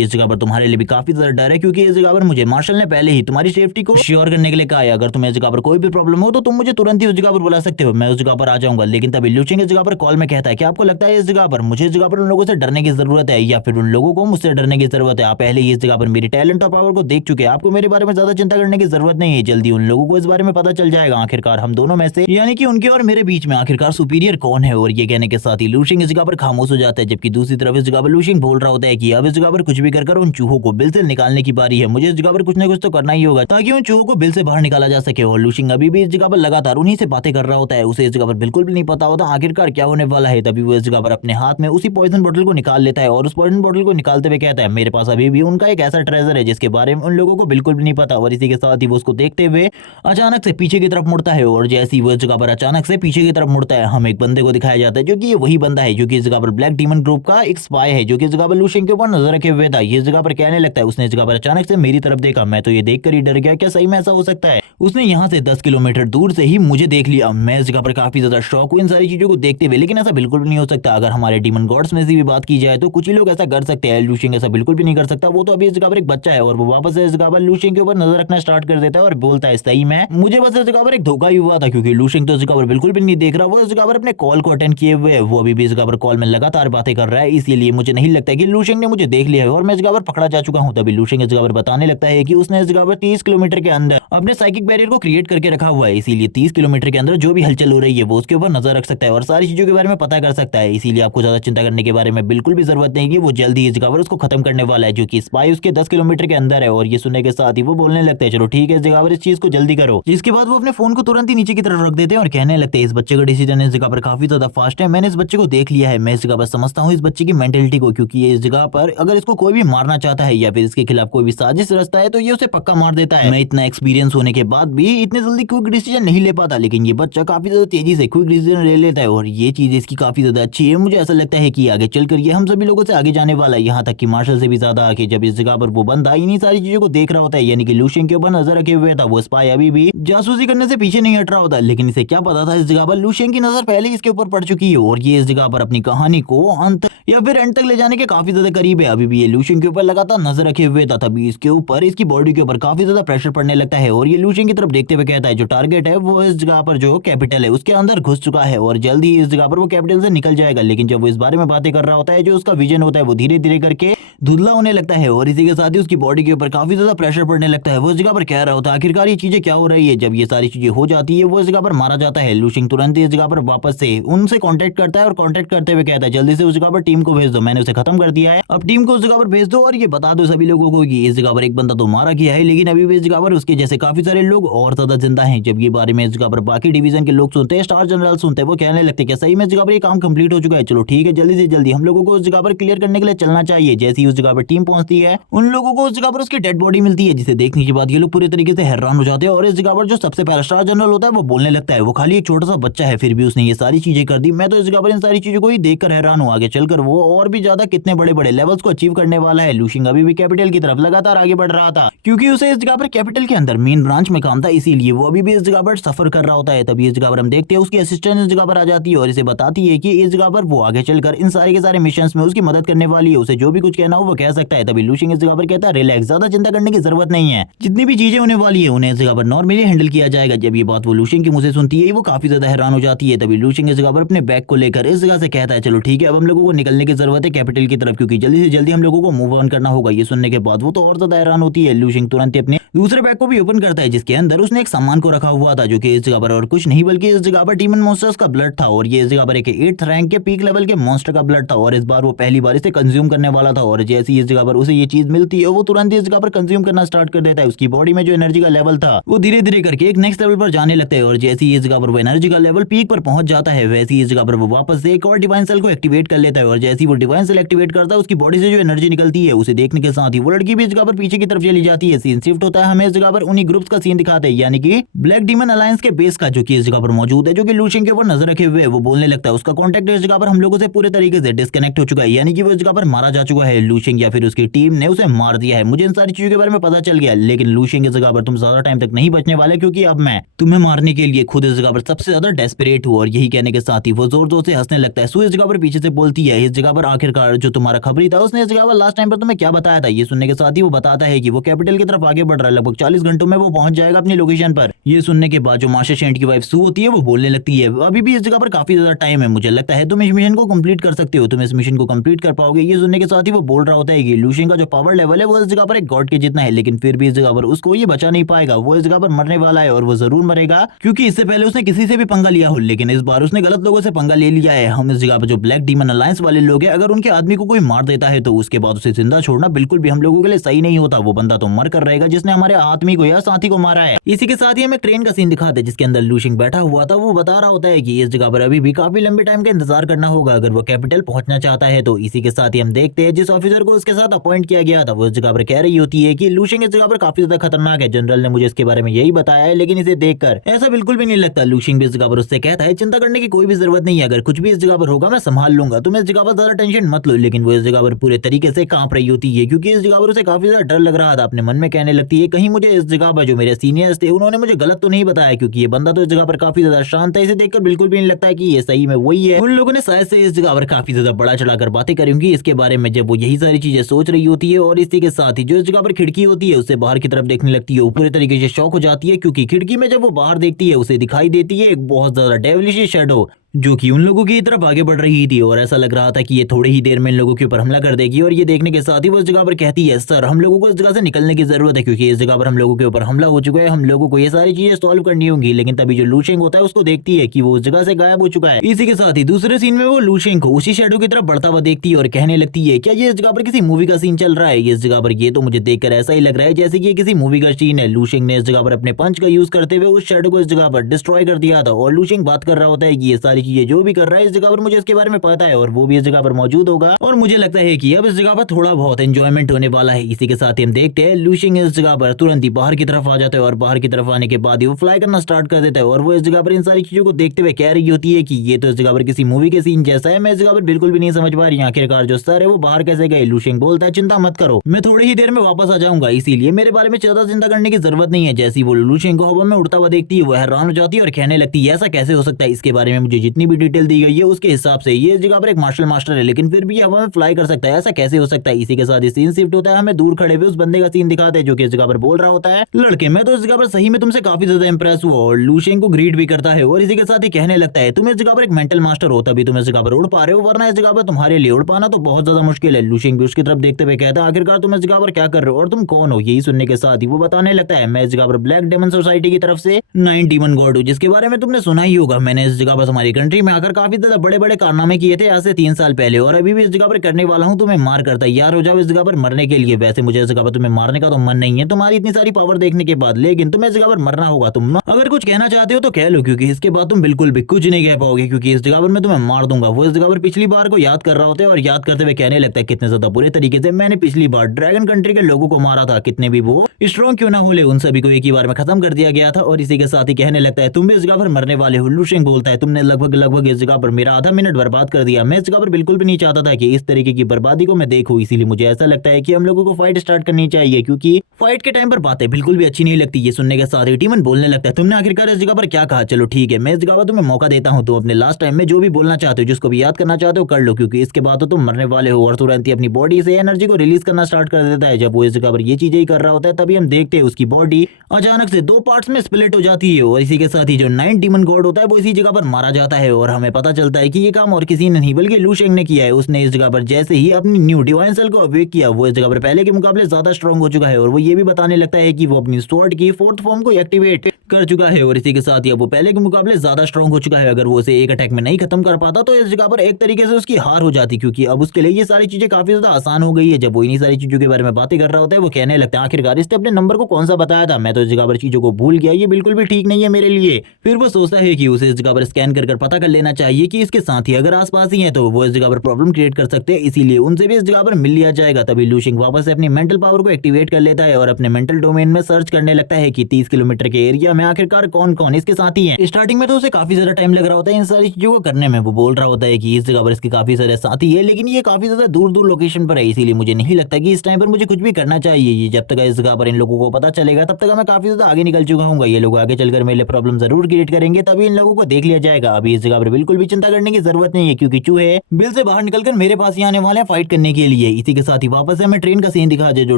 इस जगह पर तुम्हारे लिए भी काफी ज्यादा डर है, क्योंकि इस जगह पर मुझे मार्शल ने पहले ही तुम्हारी सेफ्टी को श्योर करने के लिए कहा है। अगर तुम्हें इस जगह पर कोई भी प्रॉब्लम हो तो तुम मुझे तुरंत ही उस जगह पर बुला सकते हो, मैं उस जगह पर आ जाऊंगा। लेकिन तभी लू शेंग इस जगह पर कॉल में कहता है कि आपको लगता है इस जगह पर मुझे इस जगह पर उन लोगों से डरने की जरूरत है या फिर उन लोगों को मुझसे डरने की जरूरत है? आप पहले ही इस जगह पर मेरी टैलेंट और पावर को देख चुके हैं, आपको मेरे बारे में ज्यादा चिंता करने की जरूरत नहीं है। जल्दी उन लोगों को इस बारे में पता चल जाएगा आखिरकार हम दोनों में से, यानी कि उनके और मेरे बीच में आखिरकार सुपीरियर कौन है। और ये कहने के साथ ही लू शेंग इस जगह पर खामोश हो जाता है, जबकि दूसरी तरफ इस जगह पर लू शेंग बोल रहा होता है कि अब इस जगह पर कुछ भी कर उन चूहों को बिल से निकालने की बारी है। मुझे इस जगह पर कुछ ना कुछ तो करना ही होगा ताकि उन चूहों को बिल से बाहर निकाला जा सके। और लू शेंग अभी भी इस जगह पर लगातार उन्हीं से बातें कर रहा होता है, उसे इस जगह पर बिल्कुल भी नहीं पता होता आखिरकार क्या होने वाला है। तभी वो इस जगह पर अपने हाथ में उसी पॉइजन बोतल को निकाल लेता है और उस पॉइजन बोतल को निकालते हुए कहता है मेरे पास अभी भी उनका एक ऐसा ट्रेजर है जिसके बारे में उन लोगों को बिल्कुल भी नहीं पता। और इसी के साथ ही वो उसको देखते हुए अचानक से पीछे की तरफ मुड़ता है और जैसे ही वो इस जगह पर अचानक से पीछे की तरफ मुड़ता है हम एक बंदे को दिखाया जाता है जो कि ये वही बंदा है जो कि इस जगह पर ब्लैक डीमन ग्रुप का एक स्पाई है, जो कि इस जगह पर लू शेंग के ऊपर नजर रखे हुए था। ये इस जगह पर कहने लगता है उसने इस जगह पर अचानक से मेरी तरफ देखा, मैं तो ये देखकर ही डर गया, क्या सही में ऐसा हो सकता है? उसने यहाँ से 10 किलोमीटर दूर से ही मुझे देख लिया। मैं इस जगह पर काफी ज्यादा शॉक हूँ इन सारी चीजों को देखते हुए, लेकिन ऐसा बिल्कुल भी नहीं हो सकता। अगर हमारे डीमन गॉड्स में से भी बात की जाए तो कुछ ही लोग ऐसा कर सकते हैं, लू शेंग ऐसा बिल्कुल भी नहीं कर सकता। वो तो अभी इस जगह पर एक बच्चा है और वो वापस इस जगह पर लू शेंग के ऊपर नजर रखना स्टार्ट कर देता है और बोलता है सही में मुझे बस इस जगह पर एक धोखा ही हुआ था, क्योंकि लू शेंग तो इस जगह पर बिल्कुल भी नहीं देख रहा। वो इस जगह पर अपने कॉल को अटेंड किए हुए है, वो अभी भी इस जगह पर कॉल में लगातार बातें कर रहा है, इसीलिए मुझे नहीं लगता कि लू शेंग ने मुझे देख लिया है और मैं इस जगह पर पकड़ा जा चुका हूँ। तभी लू शेंग इस जगह पर बताने लगता है कि उसने इस जगह पर 30 किलोमीटर के अंदर अपने साइकिक बैरियर को क्रिएट करके रखा हुआ है, इसीलिए 30 किलोमीटर के अंदर जो भी हलचल हो रही है वो उसके ऊपर नजर रख सकता है और सारी चीजों के बारे में पता कर सकता है। इसीलिए आपको ज्यादा चिंता करने के बारे में बिल्कुल भी जरूरत नहीं है, वो जल्दी इस जगह पर उसको खत्म करने वाला है, जो कि स्पाई उसके 10 किलोमीटर के अंदर है। और ये सुनने के साथ ही वो बोलने लगते हैं चलो ठीक है इस जगह पर इस चीज को जल्दी करो। जिसके बाद वो अपने फोन को तुरंत ही नीचे की तरफ रख देते हैं और कहने लगते हैं इस बच्चे का डिसीजन इस जगह पर काफी ज्यादा फास्ट है, मैंने इस बच्चे को देख लिया है, मैं इस जगह पर समझता हूँ इस बच्चे की मेंटेलिटी को, क्योंकि ये इस जगह पर अगर इसको कोई भी मारना चाहता है या फिर इसके खिलाफ कोई भी साजिश रचता है तो ये उसे पक्का मार देता है। मैं इतना एक्सपीरियंस होने के बाद भी इतने जल्दी क्विक डिसीजन नहीं ले पाता, लेकिन ये बच्चा काफी ज्यादा तेजी से क्विक डिसीजन ले लेता है और ये चीज इसकी काफी ज्यादा अच्छी है। मुझे ऐसा लगता है कि आगे चलकर ये हम सभी लोगों से आगे जाने वाला है, यहाँ तक कि मार्शल से भी ज्यादा आगे। जब इस जगह पर वो बंदा इन्हीं सारी चीजों को देख रहा होता है, यानी कि लू शेंग के ऊपर नजर रखे हुए था, वो स्पाई अभी भी जासूसी करने से पीछे नहीं हट रहा होता, लेकिन इसे क्या पता था इस जगह पर लू शेंग की नजर पहले ही इसके ऊपर पड़ चुकी है और ये इस जगह पर अपनी कहानी को अंत या फिर एंड तक ले जाने के काफी ज्यादा करीब है। अभी भी ये लू शेंग के ऊपर लगातार नजर रखे हुए था, तभी इसके ऊपर इसकी बॉडी के ऊपर काफी ज्यादा प्रेशर पड़ने लगता है और ये लू शेंग की तरफ देखते हुए कहता है जो टारगेट है वो इस जगह पर जो कैपिटल है उसके अंदर घुस चुका है और जल्द ही इस जगह पर वो कैपिटल से निकल जाएगा। लेकिन जब वो इस बारे में बातें कर रहा होता है जो उसका विजन होता है वो धीरे धीरे करके धुंधला होने लगता है और इसी के साथ ही उसकी बॉडी के ऊपर काफी ज्यादा प्रेशर पड़ने लगता है। वो इस जगह पर कह रहा होता है आखिरकार ये चीजें क्या हो रही है। जब ये सारी चीजें हो जाती है वो इस जगह पर मारा जाता है। लू शेंग तुरंत ही इस जगह पर वापस से उनसे कांटेक्ट करता है और कांटेक्ट करते हुए कहता है जल्दी से उस जगह पर टीम को भेज दो, मैंने उसे खत्म कर दिया है, अब टीम को उस जगह पर भेज दो और ये बता दो सभी लोगों को कि इस जगह पर एक बंदा तो मारा गया है लेकिन अभी भी इस जगह पर उसके जैसे काफी सारे लोग और ज्यादा जिंदा हैं। जब ये बारे में इस जगह पर बाकी डिवीजन के लोग सुनते हैं, स्टार जनरल सुनते हैं, वो कहने लगते हैं कि सही में इस जगह पर ये काम कंप्लीट हो चुका है, चलो ठीक है जल्दी से जल्दी हम लोगों को उस जगह पर क्लियर करने के लिए चलना चाहिए। जैसे ही उस जगह पर टीम पहुंचती है उन लोगों को उस जगह पर उसकी डेड बॉडी मिलती है, जिसे देखने के बाद ये लोग पूरी तरीके से हैरान हो जाते हैं और इस जगह पर जो सबसे पहला स्टार जनरल होता है वो बोलने लगता है वो खाली एक छोटा सा बच्चा है फिर भी उसने ये सारी चीजें कर दी। मैं तो इस जगह पर इन सारी चीजों को ही देखकर हैरान हूँ, आगे चलकर वो और भी ज्यादा कितने बड़े बड़े लेवल्स को अचीव करने वाला है। लू शेंग अभी भी कैपिटल की तरफ लगातार आगे बढ़ रहा था क्योंकि उसे इस जगह पर कैपिटल के अंदर मेन ब्रांच में काम था, इसीलिए वो अभी भी इस जगह पर सफर कर रहा होता है। तभी इस जगह पर हम देखते हैं उसकी असिस्टेंट इस जगह पर आ जाती है और इसे बताती है कि इस जगह पर वो आगे चलकर इन सारे के सारे मिशंस में उसकी मदद करने वाली है, उसे जो भी कुछ कहना हो वो कह सकता है। तभी लू शेंग इस जगह पर कहता है रिलैक्स, ज्यादा चिंता करने की जरूरत नहीं है, जितनी भी चीजें होने वाली है उन्हें इस जगह पर नॉर्मली हैंडल किया जाएगा। जब ये बात वो लू शेंग के मुंह से सुनती है वो काफी ज्यादा हैरान हो जाती है। तभी लू शेंग इस जगह पर अपने बैग को लेकर इस जगह से कहता है चलो ठीक है अब हम लोगों को निकलने की जरूरत है कैपिटल की तरफ, क्योंकि जल्दी से जल्दी हम लोगों को मूव ऑन करना होगा। ये सुनने के बाद वो तो और ज्यादा हैरान होती है। लू शेंग तुरंत अपने दूसरे बैग को भी ओपन करता है जिसके अंदर उसने एक सामान को रखा हुआ था, जो कि इस जगह पर और कुछ नहीं बल्कि इस जगह पर डीमन मॉन्स्टर्स का ब्लड था और ये इस जगह पर एक 8th रैंक के पीक लेवल के मॉन्स्टर का ब्लड था और इस बार वो पहली बार इसे कंज्यूम करने वाला था और जैसे ही इस जगह पर उसे ये चीज मिलती है वो तुरंत ही इस जगह पर कंज्यूम करना स्टार्ट कर देता है। उसकी बॉडी में जो एनर्जी का लेवल था वो धीरे धीरे करके एक नेक्स्ट लेवल पर जाने लगता है और जैसे ही इस जगह पर वो एनर्जी का लेवल पीक पर पहुंच जाता है वैसे ही इस जगह पर वो वापस से एक और डिवाइन सेल को एक्टिवेट कर लेता है और जैसे ही वो डिवाइन सेल एक्टिवेट करता है उसकी बॉडी से जो एनर्जी निकलती है उसे देखने के साथ ही वो लड़की भी इस जगह पर पीछे की तरफ चली जाती है। सीन शिफ्ट होता है, हमें इस जगह पर उन्हीं ग्रुप्स का सीन दिखाते हैं, यानी कि ब्लैक डीमन अलायंस के बेस का, जो कि इस जगह पर मौजूद है, जो कि लू शेंग के ऊपर नजर रखे हुए है। वो बोलने लगता है उसका कॉन्टैक्ट इस जगह पर हम लोगों से पूरे तरीके से डिस्कनेक्ट हो चुका है, यानी कि वो इस जगह पर मारा जा चुका है। लू शेंग या फिर उसकी टीम ने उसे मार दिया है। मुझे इन सारी चीजों के बारे में पता चल गया, लेकिन लू शेंग इस जगह पर तुम ज्यादा टाइम तक नहीं बचने वाले, क्योंकि अब मैं तुम्हें मारने के लिए खुद इस जगह पर सबसे ज्यादा डेस्परेट हूँ। और यही कहने के साथ ही वो जोर जोर से हंसने लगता है। सू इस जगह पर पीछे से बोलती है, इस जगह पर आखिरकार जो तुम्हारा खबरी था उसने इस जगह पर लास्ट टाइम पर तुम्हें क्या बताया था। ये सुनने के साथ ही वो बताता है कि वो कैपिटल की तरफ आगे बढ़ रहा है, लगभग 40 घंटों में वो पहुंच जाएगा अपनी लोकेशन पर। ये सुनने के बाद जो मास्टर शेंट की वाइफ सू होती है वो बोलने लगती है, अभी भी इस जगह पर काफी ज्यादा टाइम है, मुझे लगता है तुम इस मिशन को कंप्लीट कर सकते हो, तुम इस मिशन को कंप्लीट कर पाओगे। ये सुनने के साथ ही वो बोल रहा होता है कि लू शेंग का जो पावर लेवल है वो इस जगह पर एक गॉड के जितना है, लेकिन फिर भी इस जगह पर उसको ये बचा नहीं पाएगा। वो इस जगह पर मरने वाला है और वो जरूर मरेगा, क्योंकि इससे पहले उसने किसी से भी पंगा लिया हो, लेकिन इस बार उसने गलत लोगों से पंगा ले लिया है। हम इस जगह पर जो ब्लैक डीमन अलायंस वाले लोग हैं, अगर उनके आदमी को कोई मार देता है तो उसके बाद उसे जिंदा छोड़ना बिल्कुल भी हम लोगों के लिए सही नहीं होता। वो बंदा तो मर कर रहेगा जिसने हमारे आदमी को या साथी को मारा है। इसी के साथ ही हमें ट्रेन का सीन दिखाते हैं जिसके अंदर लू शेंग बैठा हुआ था। वो बता रहा होता है कि इस जगह पर अभी भी काफी लंबे टाइम का इंतजार करना होगा अगर वो कैपिटल पहुंचना चाहता है तो। इसी के साथ ही हम देखते हैं जिस ऑफिसर को उसके साथ अपॉइंट किया गया था वो इस जगह पर कह रही होती है कि लू शेंग इस जगह पर काफी ज्यादा खतरनाक है, जनरल ने मुझे इसके बारे में यही बताया है, लेकिन इसे देखकर ऐसा बिल्कुल भी नहीं लगता। लू शेंग भी इस जगह पर उससे कहता है चिंता करने की कोई भी जरूरत नहीं है, अगर कुछ भी इस जगह पर होगा मैं संभाल लूंगा, तुम इस जगह पर ज्यादा टेंशन मत लो। लेकिन वो इस जगह पर पूरे तरीके से कांप रही होती है, क्योंकि इस जगह पर उसे काफी ज्यादा डर लग रहा था। अपने मन में कहने लगती है कहीं मुझे इस जगह पर जो मेरे सीनियर्स थे उन्होंने मुझे गलत तो नहीं बताया, क्योंकि ये बंदा तो इस जगह पर काफी ज्यादा शांत है, इसे देखकर बिल्कुल भी नहीं लगता है कि ये सही में वही है। उन लोगों ने शायद से इस जगह पर काफी ज्यादा बड़ा चढ़ाकर बातें करी होंगी इसके बारे में, जब वो यही सारी चीजें सोच रही होती है। और इसी के साथ ही जो इस जगह पर खिड़की होती है उससे बाहर की तरफ देखने लगती है, वो पूरे तरीके से शॉक हो जाती है, क्योंकि खिड़की में जब वो बाहर देखती है उसे दिखाई देती है एक बहुत ज्यादा डेविलिश शैडो जो कि उन लोगों की तरफ आगे बढ़ रही थी। और ऐसा लग रहा था कि ये थोड़ी ही देर में इन लोगों के ऊपर हमला कर देगी। और ये देखने के साथ ही वो इस जगह पर कहती है सर हम लोगों को इस जगह से निकलने की जरूरत है, क्योंकि इस जगह पर हम लोगों के ऊपर हमला हो चुका है, हम लोगों को ये सारी चीजें सॉल्व करनी होंगी। लेकिन तभी जो लू शेंग होता है उसको देखती है कि वो उस जगह से गायब हो चुका है। इसी के साथ ही दूसरे सीन में वो लू शेंग को उसी शैडो की तरफ बढ़ता हुआ देखती है और कहने लगती है क्या ये इस जगह पर किसी मूवी का सीन चल रहा है। इस जगह पर ये तो मुझे देखकर ऐसा ही लग रहा है जैसे कि ये किसी मूवी का सीन है। लू शेंग ने इस जगह पर अपने पंच का यूज करते हुए उस शैडो को इस जगह पर डिस्ट्रॉय कर दिया था। और लू शेंग बात कर रहा होता है कि ये सारी चीजें जो भी कर रहा है इस जगह पर मुझे इसके बारे में पता है और वो भी इस जगह पर मौजूद होगा, और मुझे लगता है कि अब इस जगह पर थोड़ा बहुत एंजॉयमेंट होने वाला है। इसी के साथ ही हम देखते हैं लू शेंग इस जगह पर तुरंत ही बाहर की तरफ आ जाता है और बाहर की तरफ आने के बाद ही वो फ्लाई करना स्टार्ट कर देता है। और वो इस जगह पर इन सारी चीजों को देखते हुए कह रही होती है कि ये तो इस जगह पर किसी मूवी के सीन जैसा है, मैं इस जगह पर बिल्कुल भी नहीं समझ पा रही आखिरकार जो सर है वो बाहर कैसे गए। लू शेंग बोलता है चिंता मत करो, मैं थोड़ी ही देर में वापस आ जाऊंगा, इसीलिए मेरे बारे में ज्यादा चिंता करने की जरूरत नहीं है। जैसी वो लू शेंग को हवा में उड़ता हुआ देखती है वो हैरान हो जाती है और कहने लगती है ऐसा कैसे हो सकता है। इसके बारे में मुझे जितनी भी डिटेल दी गई है उसके हिसाब से ये इस जगह पर एक मार्शल मास्टर है, लेकिन फिर भी हवा में फ्लाई कर सकता है, ऐसा कैसे हो सकता है। इसी के साथ ही सीन शिफ्ट होता है, हमें दूर खड़े हुए उस बंदे का सीन दिखाते हैं जो कि इस जगह पर बोल रहा होता है लड़के मैं तो इस जगह पर सही में तुमसे काफी ज्यादा इंप्रेस हुआ। और लू शेंग को ग्रीट भी करता है और इसी के साथ ही कहने लगता है तुम इस जगह पर एक मेंटल मास्टर हो तभी तुम इस जगह पर उड़ पा रहे हो, वरना इस जगह पर तुम्हारे लिए उड़ पाना तो बहुत ज्यादा मुश्किल है। लू शेंग भी उसकी तरफ देखते हुए कहता है आखिरकार तुम इस जगह पर क्या कर रहे हो और तुम कौन हो। यही सुनने के साथ ही वो बताने लगता है मैं इस जगह पर ब्लैक डेमन सोसाइटी की तरफ से 9 डीमन गॉड हूँ, जिसके बारे में तुमने सुना ही होगा। मैंने इस जगह पर हमारी कंट्री में आकर काफी ज्यादा बड़े बड़े कारनामे किए थे आज से 3 साल पहले, और अभी भी इस जगह पर करने वाला हूँ। तुम्हें मार कर तैयार हो जाओ इस जगह पर मरने के लिए। वैसे मुझे इस जगह पर तुम्हें मारने का तो मन नहीं है तुम्हारी इतनी सारी पावर देखने के बाद, लेकिन तुम्हें इस जगह पर मरना होगा। तुम अगर कुछ कहना चाहते हो तो कह लो, क्योंकि इसके बाद तुम बिल्कुल भी कुछ नहीं कह पाओगे, क्योंकि इस जगह पर मैं तुम्हें मार दूंगा। वो इस जगह पर पिछली बार को याद कर रहा होता है और याद करते हुए कहने लगता है कितने ज्यादा बुरे तरीके से मैंने पिछली बार ड्रैगन कंट्री के लोगों को मारा था, कितने भी वो स्ट्रॉन्ग क्यों ना हो ले उन सभी को एक ही बार में खत्म कर दिया गया था। और इसी के साथ ही कहने लगता है तुम भी इस जगह पर मरने वाले हो। लू शेंग बोलता है तुमने लगभग इस जगह पर मेरा आधा मिनट बर्बाद कर दिया, मैं इस जगह पर बिल्कुल भी नहीं चाहता था कि इस तरीके की बर्बादी को मैं देखूं, इसीलिए मुझे ऐसा लगता है कि हम लोगों को फाइट स्टार्ट करनी चाहिए, क्योंकि फाइट के टाइम पर बातें बिल्कुल भी अच्छी नहीं लगती। ये सुनने के साथ ही टीमन बोलने लगता है तुमने आखिरकार इस जगह पर क्या कहा, चलो ठीक है मैं इस जगह पर तुम्हें मौका देता हूं, तुम अपने लास्ट टाइम में जो भी बोलना चाहते हो जिसको भी याद करना चाहते हो कर लो, क्योंकि इसके बाद तो तुम मरने वाले हो। और तुरंत ही अपनी बॉडी से एनर्जी को रिलीज करना स्टार्ट कर देता है। जब वो इस जगह पर ये चीजें ही कर रहा होता है तभी हम देखते हैं उसकी बॉडी अचानक से 2 पार्ट्स में स्प्लिट हो जाती है। और इसी के साथ ही जो 9 डीमन गॉड होता है वो इसी जगह पर मारा जाता है। और हमें पता चलता है कि ये काम और किसी ने नहीं बल्कि लू शेंग ने किया है। उसने इस जगह पर जैसे ही अपनी न्यू डिवाइन सेल को अवेक किया वो इस जगह पर पहले के मुकाबले ज्यादा स्ट्रांग हो चुका है। और वो ये भी बताने लगता है कि वो अपनी स्वॉर्ड की 4th फॉर्म को एक्टिवेट कर चुका है। और इसी के साथ ही अब वो पहले के मुकाबले ज्यादा स्ट्रांग हो चुका है। अगर वो उसे एक अटैक में नहीं खत्म कर पाता तो इस जगह पर एक तरीके से उसकी हार हो जाती, क्योंकि अब उसके लिए ये सारी चीजें काफी ज्यादा आसान हो गई है। जब वो इन्हीं सारी चीजों के बारे में बातें कर रहा होता है वो कहने लगता है आखिरकार इसने अपने नंबर को कौन सा बताया था, मैं तो इस जगह पर चीजों को भूल गया, ये बिल्कुल भी ठीक नहीं है मेरे लिए। फिर वो सोचता है कि उसे इस जगह पर स्कैन कर पता कर लेना चाहिए कि इसके साथी अगर आसपास ही है तो वो इस जगह पर प्रॉब्लम क्रिएट कर सकते हैं, इसीलिए उनसे भी इस जगह पर मिल लिया जाएगा। तभी लू शिंग वापस से अपनी मेंटल पावर को एक्टिवेट कर लेता है और अपने मेंटल डोमेन में सर्च करने लगता है कि 30 किलोमीटर के एरिया में आखिरकार कौन कौन इसके साथी हैं। स्टार्टिंग में तो उसे काफी ज्यादा टाइम लग रहा होता है इन सारी चीजों को करने में। वो बोल रहा होता है कि इस जगह पर इसके काफी सारे साथी है, लेकिन ये काफी ज्यादा दूर दूर लोकेशन पर है, इसीलिए मुझे नहीं लगता कि इस टाइम पर मुझे कुछ भी करना चाहिए। ये जब तक इस जगह पर इन लोगों को पता चलेगा तब तक मैं काफी ज्यादा आगे निकल चुका हूँ। ये लोग आगे चलकर मेरे प्रॉब्लम जरूर क्रिएट करेंगे, तभी इन लोगों को देख लिया जाएगा। अभी इस जगह पर बिल्कुल भी चिंता करने की जरूरत नहीं है, क्योंकि चूहे बिल से बाहर निकलकर मेरे पास ही आने वाले हैं फाइट करने के लिए। इसी के साथ ही वापस से हमें ट्रेन का सीन दिखा दे। जो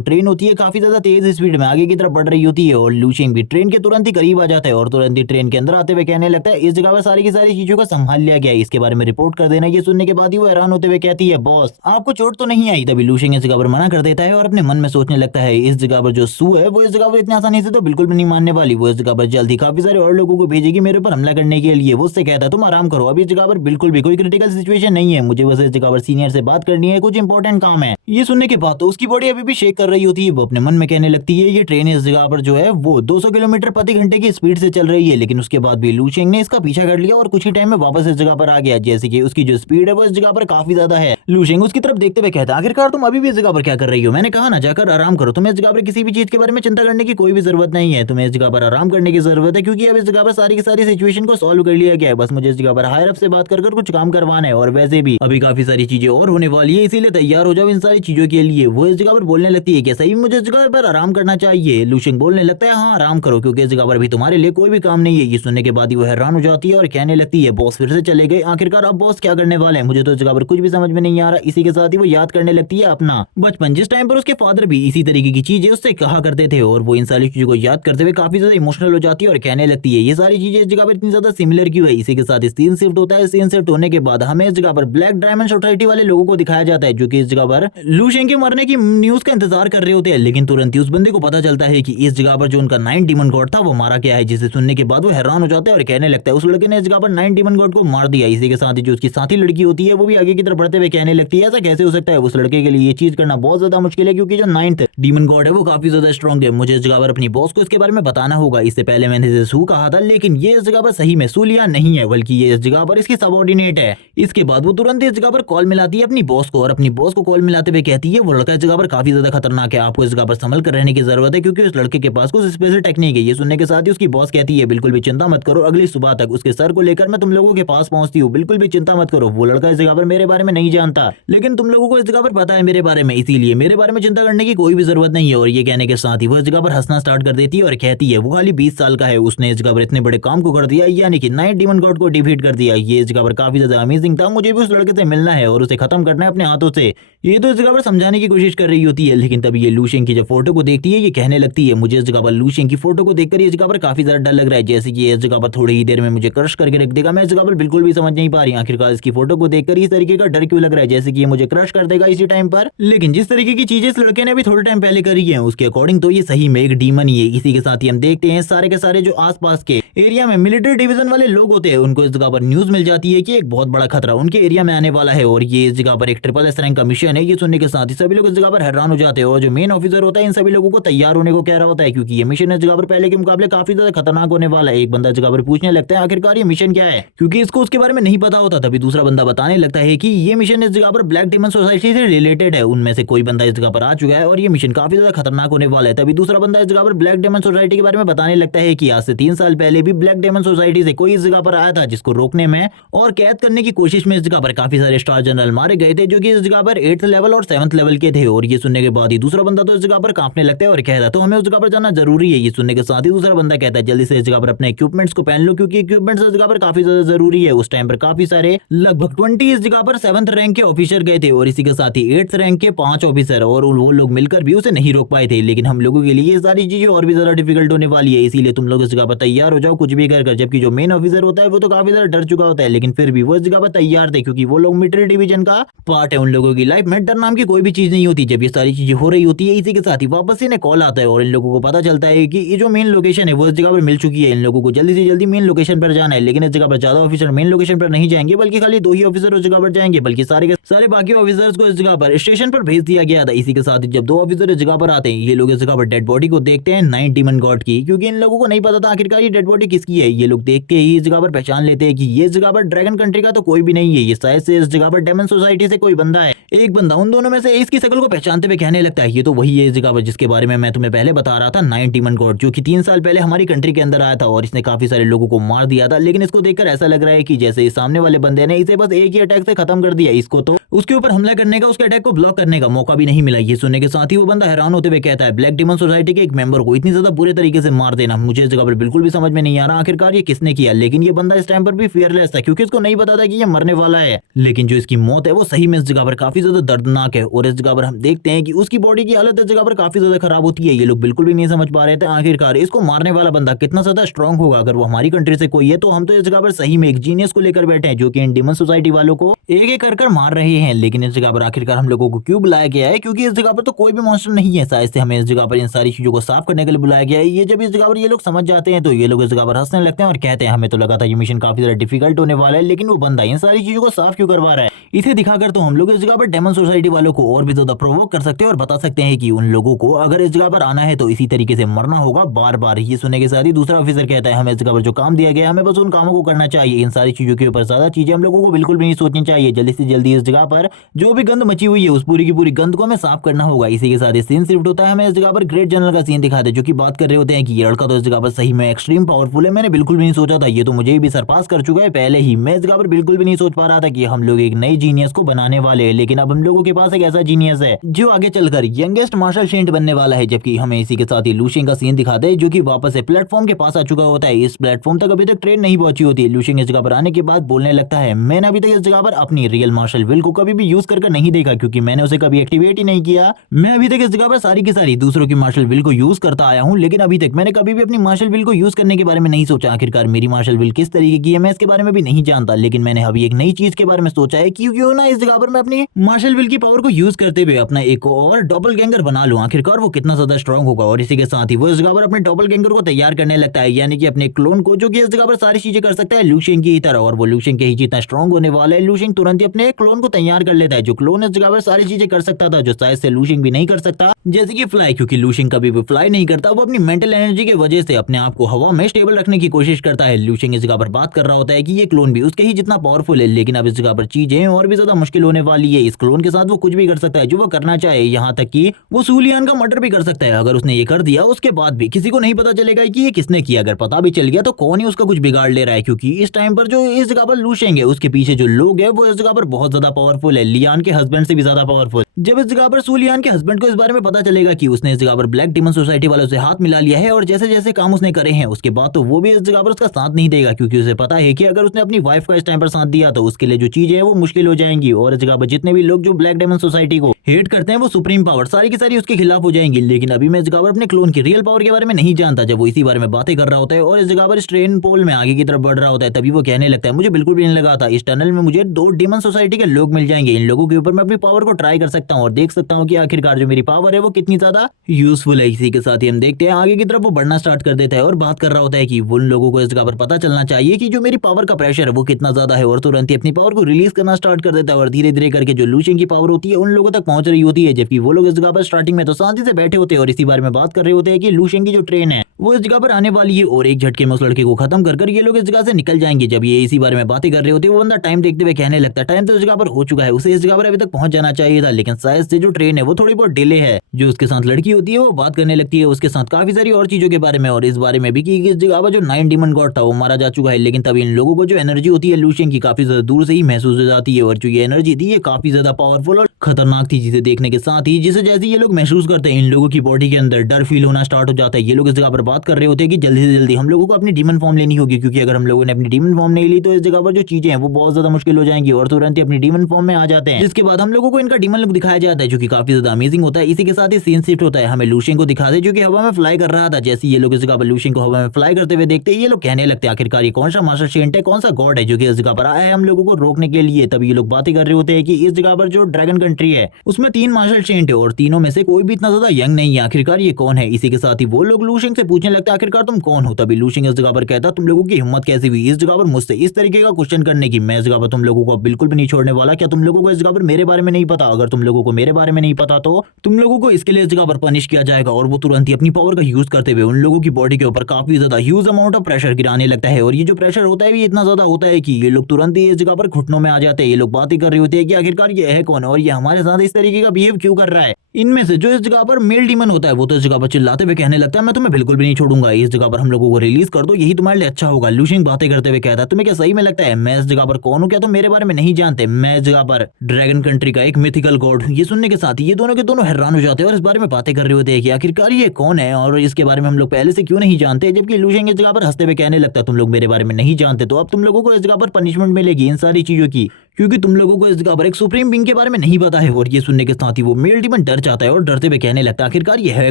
ट्रेन होती है काफी ज्यादा तेज स्पीड में आगे की तरफ बढ़ रही होती है और लू शिंग भी ट्रेन के तुरंत ही करीब आ जाता है और तुरंत ही ट्रेन के अंदर आते हुए कहने लगता है इस जगह पर सारी की सारी चीजों को संभाल लिया गया है, इसके बारे में रिपोर्ट कर देना। ये सुनने के बाद ही वो हैरान होते हुए कहती है बॉस आपको चोट तो नहीं आई। तभी लू शिंग इस जगह पर मना कर देता है और अपने मन में सोचने लगता है इस जगह पर जो सू है वो इस जगह पर इतनी आसानी से तो बिल्कुल भी नहीं मानने वाली। वो इस जगह पर जल्दी काफी सारे और लोगों को भेजेगी मेरे ऊपर हमला करने के लिए। वो उससे कहता है तुम आराम करो, अभी इस जगह पर बिल्कुल भी कोई क्रिटिकल सिचुएशन नहीं है, मुझे बस इस जगह पर सीनियर से बात करनी है, कुछ इंपॉर्टेंट काम है। ये सुनने के बाद तो उसकी बॉडी अभी भी शेक कर रही होती है। वो अपने मन में कहने लगती है ये ट्रेन इस जगह पर जो है वो 200 किलोमीटर प्रति घंटे की स्पीड से चल रही है, लेकिन उसके बाद भी लू शिंग ने इसका पीछा कर लिया और कुछ ही टाइम में वापस इस जगह पर आ गया। जैसे कि उसकी जो स्पीड है वो इस जगह पर काफी ज्यादा है। लू शिंग उसकी तरफ देखते हुए कहता है आखिरकार तुम अभी भी इस जगह पर क्या कर रही हो, मैंने कहा ना जाकर आराम करो। तुम्हें इस जगह पर किसी भी चीज के बारे में चिंता करने की कोई भी जरूरत नहीं है, तुम्हें इस जगह पर आराम करने की जरूरत है, क्योंकि अब इस जगह पर सारी की सारी सिचुएशन को सॉल्व कर लिया गया है। बस मुझे इस जगह पर हायर अप से बात कर कुछ काम करवाना है और वैसे भी अभी काफी सारी चीजें और होने वाली है, इसीलिए तैयार हो जाओ इन सारी चीजों के लिए। वो इस जगह पर बोलने लगती है कि सही मुझे इस जगह पर आराम करना चाहिए। लू शिंग बोलने लगता है हाँ आराम करो, क्योंकि इस जगह पर भी तुम्हारे लिए कोई भी काम नहीं है। ये सुनने के बाद ही वो हैरान हो जाती है और कहने लगती है बॉस फिर से चले गए, आखिरकार अब बॉस क्या करने वाले हैं, मुझे तो इस जगह पर कुछ भी समझ में नहीं आ रहा। इसी के साथ ही वो याद करने लगती है अपना बचपन, जिस टाइम पर उसके फादर भी इसी तरीके की चीजें उससे कहा करते थे और वो इन सारी चीजों को याद करते हुए काफी ज्यादा इमोशनल हो जाती है और कहने लगती है ये सारी चीजें इस जगह पर इतनी ज्यादा सिमिलर क्यों है। इसी के साथ सीन शिफ्ट होता है। सीन शिफ्ट होने के बाद हमें इस जगह पर ब्लैक डायमंड सोसाइटी वाले लोगों को दिखाया जाता है, जो कि इस जगह पर लू शिंग के मरने की न्यूज का इंतजार कर रहे होते हैं, लेकिन तुरंत ही उस बंदे को पता चलता है कि इस जगह पर जो उनका 9 डीमन गॉड था वो मारा गया है। जिसे सुनने के बाद वो हैरान हो जाता है और कहने लगता है उस लड़के ने इस जगह पर 9 डीमन गॉड को मार दिया। इसी के साथ ही जो उसकी साथी लड़की होती है वो भी आगे की तरफ बढ़ते हुए कहने लगती है ऐसा कैसे हो सकता है, उस लड़के के लिए ये चीज करना बहुत ज्यादा मुश्किल है, क्योंकि जो 9th डीमन गॉड है वो काफी ज्यादा स्ट्रॉन्ग है। मुझे इस जगह पर अपनी बॉस को इसके बारे में बताना होगा। इससे पहले मैंने इसे सू कहा था, लेकिन ये इस जगह पर सही में सू लिया नहीं है, बल्कि ये इस जगह पर इसकी सबऑर्डिनेट है। इसके बाद वो तुरंत इस जगह पर कॉल मिलाती है अपनी बॉस को और अपनी बॉस को कॉल मिलाते हुए कहती है वो लड़का इस जगह पर काफी ज्यादा खतरनाक है, आपको इस जगह पर संभल कर रहने की जरूरत है, क्योंकि उस लड़के के पास कुछ स्पेशल टेक्निक है। ये सुनने के साथ ही उसकी बॉस कहती है बिल्कुल भी चिंता मत करो, अगली सुबह तक उसके सर को लेकर मैं तुम लोगों के पास पहुंचती हूँ, बिल्कुल भी चिंता मत करो। वो लड़का इस जगह पर मेरे बारे में नहीं जानता, लेकिन तुम लोगों को इस जगह पर पता है मेरे बारे में, इसीलिए मेरे बारे में चिंता करने की कोई भी जरूरत नहीं है। और ये कहने के साथ ही वो इस जगह पर हंसना स्टार्ट कर देती है और कहती है वो खाली 20 साल का है, उसने इस जगह पर इतने बड़े काम को कर दिया, यानी कि 9 डीमन गॉड को डिफीट कर दिया। ये इस जगह पर काफी ज्यादा अमेजिंग था, मुझे भी उस लड़के से मिलना है और उसे खत्म करना है अपने हाथों से। ये तो इस जगह पर समझाने की कोशिश कर रही होती है, लेकिन तभी ये लू शिंग की जो फोटो को देखती है ये कहने लगती है मुझे इस जगह पर लू शिंग की फोटो को देखकर इस जगह पर काफी ज्यादा डर लग रहा है, जैसे कि इस जगह पर थोड़ी ही देर में मुझे क्रश करके रख देगा। मैं इस जगह पर बिल्कुल भी समझ नहीं पा रही आखिरकार इसकी फोटो को देखकर इस तरीके का डर क्यों लग रहा है, जैसे कि ये मुझे क्रश कर देगा इसी टाइम पर। लेकिन जिस तरीके की चीजें इस लड़के ने भी थोड़े टाइम पहले करी है उसके अकॉर्डिंग तो ये सही में एक डीमन ही है। इसी के साथ ही हम देखते हैं सारे के सारे जो आसपास के एरिया में मिलिट्री डिवीजन वाले लोग होते हैं उनको इस जगह पर न्यूज मिल जाती है कि एक बहुत बड़ा खतरा उनके एरिया में आने वाला है और ये इस जगह पर एक ट्रिपल एस रैंक का मिशन है। ये सुनने के साथ ही सभी लोग इस जगह पर हैरान हो जाते हैं और जो मेन ऑफिसर होता है इन सभी लोगों को तैयार होने को कह रहा होता है, क्योंकि ये मिशन इस जगह पर पहले के मुकाबले काफी ज्यादा खतरनाक होने वाला है। एक बंदा इस जगह पर पूछने लगता है आखिरकार ये मिशन क्या है, क्योंकि इसको उसके बारे में नहीं पता होता। तभी दूसरा बंदा बताने लगता है कि ये मिशन इस जगह पर ब्लैक डेमन सोसाइटी से रिलेटेड है, उनमें से कोई बंदा इस जगह पर आ चुका है और ये मिशन काफी ज्यादा खतरनाक होने वाला है। तभी दूसरा बंदा इस जगह पर ब्लैक डेमन सोसाइटी के बारे में बताने लगता है कि आज से 3 साल पहले भी ब्लैक डेमन सोसाइटी से कोई इस जगह पर आया था, जिसको रोकने में और कैद करने की कोशिश में इस जगह पर काफी सारे स्टार जनरल मारे गए थे, जो कि इस जगह पर 8th लेवल और 7th लेवल के थे। और ये सुनने के बाद ही दूसरा बंदा तो इस जगह पर कांपने लगता है और कहता है तो हमें उस जगह पर जाना जरूरी है। ये सुनने के साथ ही दूसरा बंदा कहता है जल्दी से इस जगह पर अपने इक्विपमेंट्स को पहन लो, क्योंकि इक्विपमेंट्स इस जगह पर काफी ज्यादा जरूरी है। उस टाइम पर काफी सारे लगभग 20 इस जगह पर 7th रैंक के ऑफिसर गए थे और इसी के साथ ही 8th रैंक के 5 ऑफिसर, और वो लोग मिलकर भी उसे नहीं रोक पाए थे। लेकिन हम लोगों के लिए ये सारी चीजें और भी ज्यादा डिफिकल्ट होने वाली है, इसीलिए तुम लोग इस जगह पर तैयार हो जाओ कुछ भी कर। जबकि जो मेन ऑफिसर होता है वो तो काफी ज्यादा डर चुका होता है, लेकिन फिर भी वो इस जगह पर तैयार थे, क्योंकि वो लोग मिलिट्री डिवीजन का पार्ट है। उन लोगों की लाइफ में डर नाम की कोई भी चीज नहीं होती जब ये सारी चीजें हो रही होती है। इसी के साथ ही वापस इन्हें कॉल आता है और इन लोगों को पता चलता है कि ये जो मेन लोकेशन है वो इस जगह पर मिल चुकी है। इन लोगों को जल्दी से जल्दी मेन लोकेशन पर जाना है, लेकिन इस जगह पर ज्यादा ऑफिसर मेन लोकेशन पर नहीं जाएंगे, बल्कि खाली 2 ही ऑफिसर उस जगह पर जाएंगे, बल्कि सारे के सारे बाकी ऑफिसर्स को इस जगह पर स्टेशन पर भेज दिया गया था। इसी के साथ ही जब 2 ऑफिसर इस जगह पर आते हैं ये लोग इस जगह पर डेड बॉडी को देखते हैं 9 डीमन गॉड की, क्योंकि इन लोगों को नहीं पता था आखिरकार ये डेड बॉडी किसकी है। ये लोग देख के ही इस जगह पर पहचान लेते लेते हैं कि ये इस जगह पर ड्रैगन कंट्री का तो कोई भी नहीं है, ये शायद से इस जगह पर डेमन सोसाइटी से कोई बंदा है। एक बंदा उन दोनों में से इसकी शक्ल को पहचानते हुए कहने लगता है ये तो वही है इस जगह पर जिसके बारे में मैं तुम्हें पहले बता रहा था, नाइन डीमन गॉड, जो कि 3 साल पहले हमारी कंट्री के अंदर आया था और इसने काफी सारे लोगों को मार दिया था। लेकिन इसको देखकर ऐसा लग रहा है कि जैसे इस सामने वाले बंदे ने इसे बस एक ही अटैक से खत्म कर दिया, इसको तो उसके ऊपर हमला करने का, उसके अटैक को ब्लॉक करने का मौका भी नहीं मिला। ये सुनने के साथ ही वो बंदा हैरान होते हुए कहता है ब्लैक डीमन सोसाइटी के एक मेंबर को इतनी ज्यादा बुरे तरीके से मार देना मुझे इस जगह पर बिल्कुल भी समझ में नहीं आ रहा, आखिरकार ये किसने किया। लेकिन ये बंदा इस टाइम पर भी फियरलेस था क्योंकि इसको नहीं पता था कि ये मरने वाला है। लेकिन जो इसकी मौत है वो सही में इस जगह पर काफी ज्यादा दर्दनाक है और इस जगह पर हम देखते हैं कि उसकी बॉडी की हालत इस जगह पर काफी ज्यादा खराब होती है। ये लोग बिल्कुल भी नहीं समझ पा रहे थे आखिरकार इसको मारने वाला बंदा कितना ज्यादा स्ट्रांग होगा। अगर वो हमारी कंट्री से कोई है तो हम तो इस जगह पर सही में एक जीनियस को लेकर बैठे हैं जो कि इन डीमन सोसाइटी वालों को एक एक कर मार रहे हैं। लेकिन इस जगह पर आखिरकार हम लोगों को क्यों बुलाया गया है, क्योंकि इस जगह पर तो कोई भी मॉन्स्टर नहीं है, शायद से हमें इस जगह पर इन सारी चीजों को साफ करने के लिए बुलाया गया है। ये जब इस जगह पर ये लोग समझ जाते हैं तो ये लोग इस जगह पर हंसने लगते हैं और कहते हैं हमें तो लगा था ये मिशन काफी ज्यादा डिफिकल्ट होने वाला है, लेकिन वो बंदा इन सारी चीजों को साफ क्यों करवा रहा है। इसे दिखाकर तो हम लोग इस जगह पर डेमन सोसाइटी वालों को और भी ज्यादा प्रोवोक कर सकते हैं और बता सकते हैं कि उन लोगों को अगर इस जगह पर आना है तो इसी तरीके से मरना होगा बार बार। ये सुनने के साथ ही दूसरा ऑफिसर कहता है हमें इस जगह पर जो काम दिया गया हमें बस उन कामों को करना चाहिए, इन सारी चीजों के ऊपर ज्यादा चीजें हम लोगों को बिल्कुल भी नहीं सोचनी चाहिए। जल्दी से जल्दी इस जगह पर जो भी गंद मची हुई है उस पूरी की पूरी गंद को हमें साफ करना होगा। इसी के साथ ये सीन शिफ्ट होता है, हमें इस जगह पर ग्रेट जनरल का सीन दिखाते हैं जो कि बात कर रहे होते हैं कि ये लड़का तो इस जगह पर सही में एक्सट्रीम पावरफुल है, मैंने बिल्कुल भी नहीं सोचा था, ये तो मुझे भी सरपास कर चुका है पहले ही। मैं इस जगह पर बिल्कुल भी नहीं सोच पा रहा था कि हम लोग एक नई जीनियस को बनाने वाले हैं, लेकिन अब हम लोगों के पास एक ऐसा जीनियस है जो आगे चलकर यंगेस्ट मार्शल सेंट बनने वाला है। जबकि हमें इसी के साथ ही लूशिंग का सीन दिखाते हैं जो कि वापस से प्लेटफॉर्म के पास आ चुका होता है। इस प्लेटफॉर्म तक अभी तक ट्रेन नहीं पहुंची होती है। लूशिंग इस जगह पर आने के बाद बोलने लगता है मैंने अभी तक इस जगह पर अपनी रियल मार्शल विल को कभी भी यूज करके नहीं देखा क्योंकि मैंने उसे कभी एक्टिवेट ही नहीं किया। मैं अभी तक इस जगह पर सारी की सारी दूसरों की मार्शल विल को यूज करता आया हूं, लेकिन अभी तक मैंने कभी भी अपनी मार्शल विल को यूज करने के बारे में नहीं सोचा। आखिरकार मेरी मार्शल विल किस तरीके की है मैं इसके बारे में भी नहीं जानता, लेकिन मैंने अभी एक नई चीज के बारे में सोचा है कि क्यों ना इस जगह पर मैं अपनी मार्शल विल की पावर को यूज करते हुए अपना एक और डबलगैंगर बना लूं, आखिरकार वो कितना ज्यादा स्ट्रांग होगा। और इसी के साथ ही वो इस जगह पर अपने डबलगैंगर को तैयार करने लगता है, यानी कि अपने क्लोन को जो कि इस जगह पर सारी चीजें कर सकता है लूशिंग की तरह, और वो लूशिंग के ही जितना स्ट्रांग होने वाला है। लूशिंग तुरंत ही अपने क्लोन को तैयार कर लेता है, जो क्लोन इस जगह पर सारी चीजें कर सकता था जो शायद से लूशिंग भी नहीं कर सकता, जैसे कि फ्लाई, क्योंकि लूशिंग कभी भी फ्लाई नहीं करता। वो अपनी मेंटल एनर्जी की वजह से अपने आप को हवा में स्टेबल रखने की कोशिश करता है। लूशिंग इस जगह पर बात कर रहा होता है कि ये क्लोन भी उसके ही जितना पावरफुल है, लेकिन अब इस जगह पर चीजें और भी ज्यादा मुश्किल होने वाली है। इस क्लोन के साथ वो कुछ भी कर सकता है जो वो करना चाहे, यहाँ तक कि वो सूलियान का मर्डर भी कर सकता है। अगर उसने ये कर दिया उसके बाद भी किसी को नहीं पता चलेगा कि ये किसने किया। अगर पता भी चल गया तो कौन ही उसका कुछ बिगाड़ ले रहा है, क्योंकि इस टाइम पर जो इस जगह पर लूशिंग है उसके पीछे जो लोग हैं वो इस जगह पर बहुत ज्यादा पावरफुल है, लियान के हस्बैंड से भी ज्यादा पावरफुल। जब इस जगह पर सूलियान के हस्बैंड को इस बारे में पता चलेगा कि उसने इस जगह पर ब्लैक डीमन सोसाइटी वालों से हाथ मिला लिया है और जैसे जैसे काम उसने करे हैं उसके बाद तो वो भी इस जगह पर उसका साथ नहीं देगा, क्योंकि उसे पता है कि अगर उसने अपनी वाइफ का इस टाइम पर साथ दिया तो उसके लिए जो चीजें हैं वो मुश्किल हो जाएंगी। और इस जगह पर जितने भी लोग जो ब्लैक डीमन सोसाइटी को हेट करते हैं वो सुप्रीम पावर सारी की सारी उसके खिलाफ हो जाएंगी। लेकिन अभी मैं इस जगह पर अपने क्लोन की रियल पावर के बारे में नहीं जानता। जब वो इसी बारे में बातें कर रहा होता है और इस जगह पर इस ट्रेन पोल में आगे की तरफ बढ़ रहा होता है, तभी वो कहने लगता है मुझे बिल्कुल भी नहीं लगा था इस टनल में मुझे 2 डीमन सोसाइटी के लोग मिल जाएंगे। इन लोगों के ऊपर मैं अपनी पावर को ट्राई कर सकता हूँ और देख सकता हूँ कि आखिरकार जो मेरी पावर है वो कितनी ज्यादा यूजफुल है। इसी के साथ ही हम देखते हैं आगे की तरफ वो बढ़ना स्टार्ट कर देता है और बात कर रहा होता है कि उन लोगों को इस जगह पर पता चलना चाहिए कि जो मेरी पावर का प्रेशर है वो कितना ज्यादा है, और तुरंत ही अपनी पावर को रिलीज करना स्टार्ट कर देता है और धीरे धीरे करके जो लूशिंग की पावर होती है उन लोगों तक पहुंच रही होती है। जबकि वो लोग इस जगह पर स्टार्टिंग में तो शांति से बैठे होते हैं और इसी बारे में बात कर रहे होते हैं कि लूशिंग की जो ट्रेन है वो इस जगह पर आने वाली है और एक झटके में उस लड़के को खत्म कर ये लोग इस जगह से निकल जाएंगे। जब ये इसी बारे में बातें कर रहे होते हैं वो बंदा टाइम देखते हुए कहने लगता है टाइम तो इस जगह पर हो चुका है, उसे इस जगह पर अभी तक पहुंच जाना चाहिए था, लेकिन शायद से जो ट्रेन है वो थोड़ी बहुत डिले है। जो उसके साथ लड़की होती है वो बात करने लगती है उसके साथ काफी सारी और चीजों के बारे में और इस बारे में भी कि इस जगह पर जो 9 डीमन गॉड था वो मारा जा चुका है। लेकिन तभी इन लोगों को जो एनर्जी होती है लूशिंग की काफी ज्यादा दूर से ही महसूस हो जाती है और जो ये एनर्जी थी ये काफी ज्यादा पावरफुल और खतरनाक थी, जिसे देखने के साथ ही जिसे जैसे ये लोग महसूस करते हैं इन लोगों की बॉडी के अंदर डर फील होना स्टार्ट हो जाता है। ये लोग इस जगह पर बात कर रहे होते हैं कि जल्दी से जल्दी हम लोगों को अपनी डीमन फॉर्म लेनी होगी, क्योंकि अगर हम लोगों ने अपनी डीमन फॉर्म नहीं ली तो इस जगह पर जो चीजें हैं वो बहुत ज्यादा मुश्किल हो जाएंगी। और तुरंत ही अपनी डीमन फॉर्म में आ जाते हैं, जिसके बाद हम लोगों को इनका डीमन लुक दिखाया जाता है जो कि काफी ज्यादा अमेजिंग होता है। इसी के साथ ही सीन शिफ्ट होता है, हमें लूशिंग को दिखा दे जो कि हवा में फ्लाई कर रहा था। जैसे ये लोग इस जगह पर लूशिंग को हवा में फ्लाई करते हुए देखते हैं ये लोग कहने लगते हैं आखिरकार ये कौन सा मास्टर सेंट है, कौन सा गॉड है जो कि इस जगह पर आया है हम लोगों को रोकने के लिए। तभी ये लोग बातें कर रहे होते हैं कि इस जगह पर जो ड्रैगन कंट्री है उसमें 3 मार्शल सेंट है और तीनों में से कोई भी इतना ज्यादा यंग नहीं है, आखिरकार ये कौन है। इसी के साथ ही वो लोग लूशिंग से पूछने लगता है आखिरकार तुम कौन हो। तभी लू शेंग इस जगह पर कहता तुम लोगों की हिम्मत कैसी हुई इस जगह पर मुझसे इस तरीके का क्वेश्चन करने की। मैं इस जगह पर तुम लोगों को बिल्कुल भी नहीं छोड़ने वाला। क्या तुम लोगों को इस जगह पर मेरे बारे में नहीं पता? अगर तुम लोगों को मेरे बारे में नहीं पता तो तुम लोगों को इसके लिए इस जगह पर पनिश किया जाएगा। और वो तुरंत ही अपनी पावर का यूज करते हुए उन लोगों की बॉडी के ऊपर काफी ज्यादा ह्यूज अमाउंट ऑफ प्रेशर गिराने लगता है। और ये जो प्रेशर होता है भी इतना ज्यादा होता है कि ये लोग तुरंत ही इस जगह पर घुटनों में आ जाते हैं। ये लोग बातें कर रही होती है कि आखिरकार ये है कौन और ये हमारे साथ इस तरीके का बिहेव क्यों कर रहा है। इनमें से जो इस जगह पर मेल डीमन होता है वो तो इस जगह पर चिल्लाते हुए कहने लगता है मैं तुम्हें बिल्कुल भी नहीं छोड़ूंगा। इस जगह पर हम लोगों को रिलीज कर दो, यही तुम्हारे लिए अच्छा होगा। लू शेंग बातें करते हुए कहता है तुम्हें क्या सही में लगता है मैं इस जगह पर कौन हूँ? क्या तुम मेरे बारे में नहीं जानते? मैं इस जगह पर ड्रैगन कंट्री का एक मिथिकल गॉड हूँ। ये सुनने के साथ ही ये दोनों के दोनों हैरान हो जाते हैं और इस बारे में बातें कर रहे होते हैं कि आखिरकार ये कौन है और इसके बारे में हम लोग पहले से क्यों नहीं जानते। जबकि लू शेंग इस जगह पर हंसते हुए कहने लगता है तुम लोग मेरे बारे में नहीं जानते तो अब तुम लोगों को इस जगह पर पनिशमेंट मिलेगी इन सारी चीजों की, क्योंकि तुम लोगों को इस जगह पर एक सुप्रीम बीइंग के बारे में नहीं पता है। और ये सुनने के साथ ही वो मेल डीमन डर जाता है और डरते हुए कहने लगता है आखिरकार ये है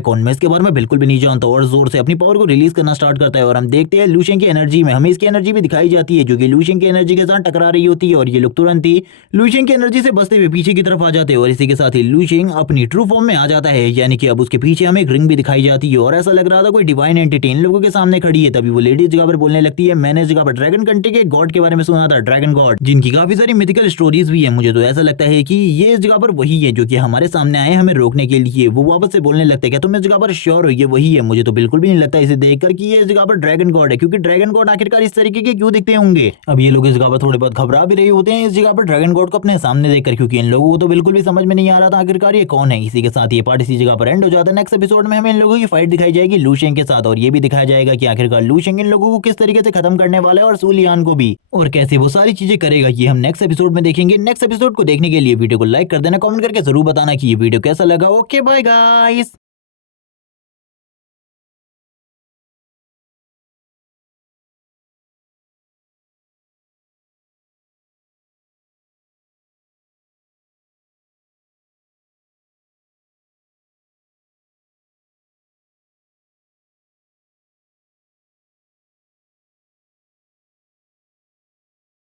कौन? मैं इसके बारे में बिल्कुल भी नहीं जानता। और जोर से अपनी पावर को रिलीज करना स्टार्ट करता है और हम देखते हैं लू शेंग की एनर्जी में हमें इसकी एनर्जी भी दिखाई जाती है जो कि लू शेंग की एनर्जी के साथ टकरा रही होती है। और ये लोग तुरंत ही लू शेंग की एनर्जी से बचते हुए पीछे की तरफ आ जाते हैं और इसी के साथ ही लू शेंग अपनी ट्रू फॉर्म में आ जाता है, यानी कि अब उसके पीछे हमें एक रिंग भी दिखाई जाती है और ऐसा लग रहा था कोई डिवाइन एंटिटी इन लोगों के सामने खड़ी है। तभी वो लेडी इस जगह पर बोलने लगती है मैंने इस जगह पर ड्रैगन कंट्री के गॉड के बारे में सुना था, ड्रैगन गॉड जिनकी काफी सारी मिथिकल स्टोरीज भी है। मुझे तो ऐसा लगता है कि ये इस जगह पर वही है जो कि हमारे सामने आए हमें रोकने के लिए। वो वापस से बोलने लगते हैं क्या तुम इस जगह पर श्योर हो ये वही है? मुझे तो बिल्कुल भी नहीं लगता इसे देखकर कि ये इस जगह पर ड्रैगन गॉड है, क्योंकि ड्रैगन गॉड आखिरकार इस तरीके के क्यों दिखते होंगे। अब ये लोग इस जगह पर थोड़े बहुत घबरा भी रहे होते हैं इस जगह पर ड्रैगन गॉड को अपने सामने देखकर, क्योंकि इन लोगों को तो बिल्कुल भी समझ में नहीं आ रहा था आखिरकार ये कौन है। इसी के साथ ये पार्ट इसी जगह पर एंड हो जाता है। नेक्स्ट एपिसोड में हमें इन लोगों की फाइट दिखाई जाएगी लू शेंग के साथ और ये भी दिखाया जाएगा कि आखिरकार लू शेंग इन लोगों को किस तरीके से खत्म करने वाला है और सू लियान को भी, और कैसे वो सारी चीजें करेगा ये हम नेक्स्ट एपिसोड में देखेंगे। नेक्स्ट एपिसोड को देखने के लिए वीडियो को लाइक कर देना, कमेंट करके जरूर बताना कि ये वीडियो कैसा लगा। Okay bye guys.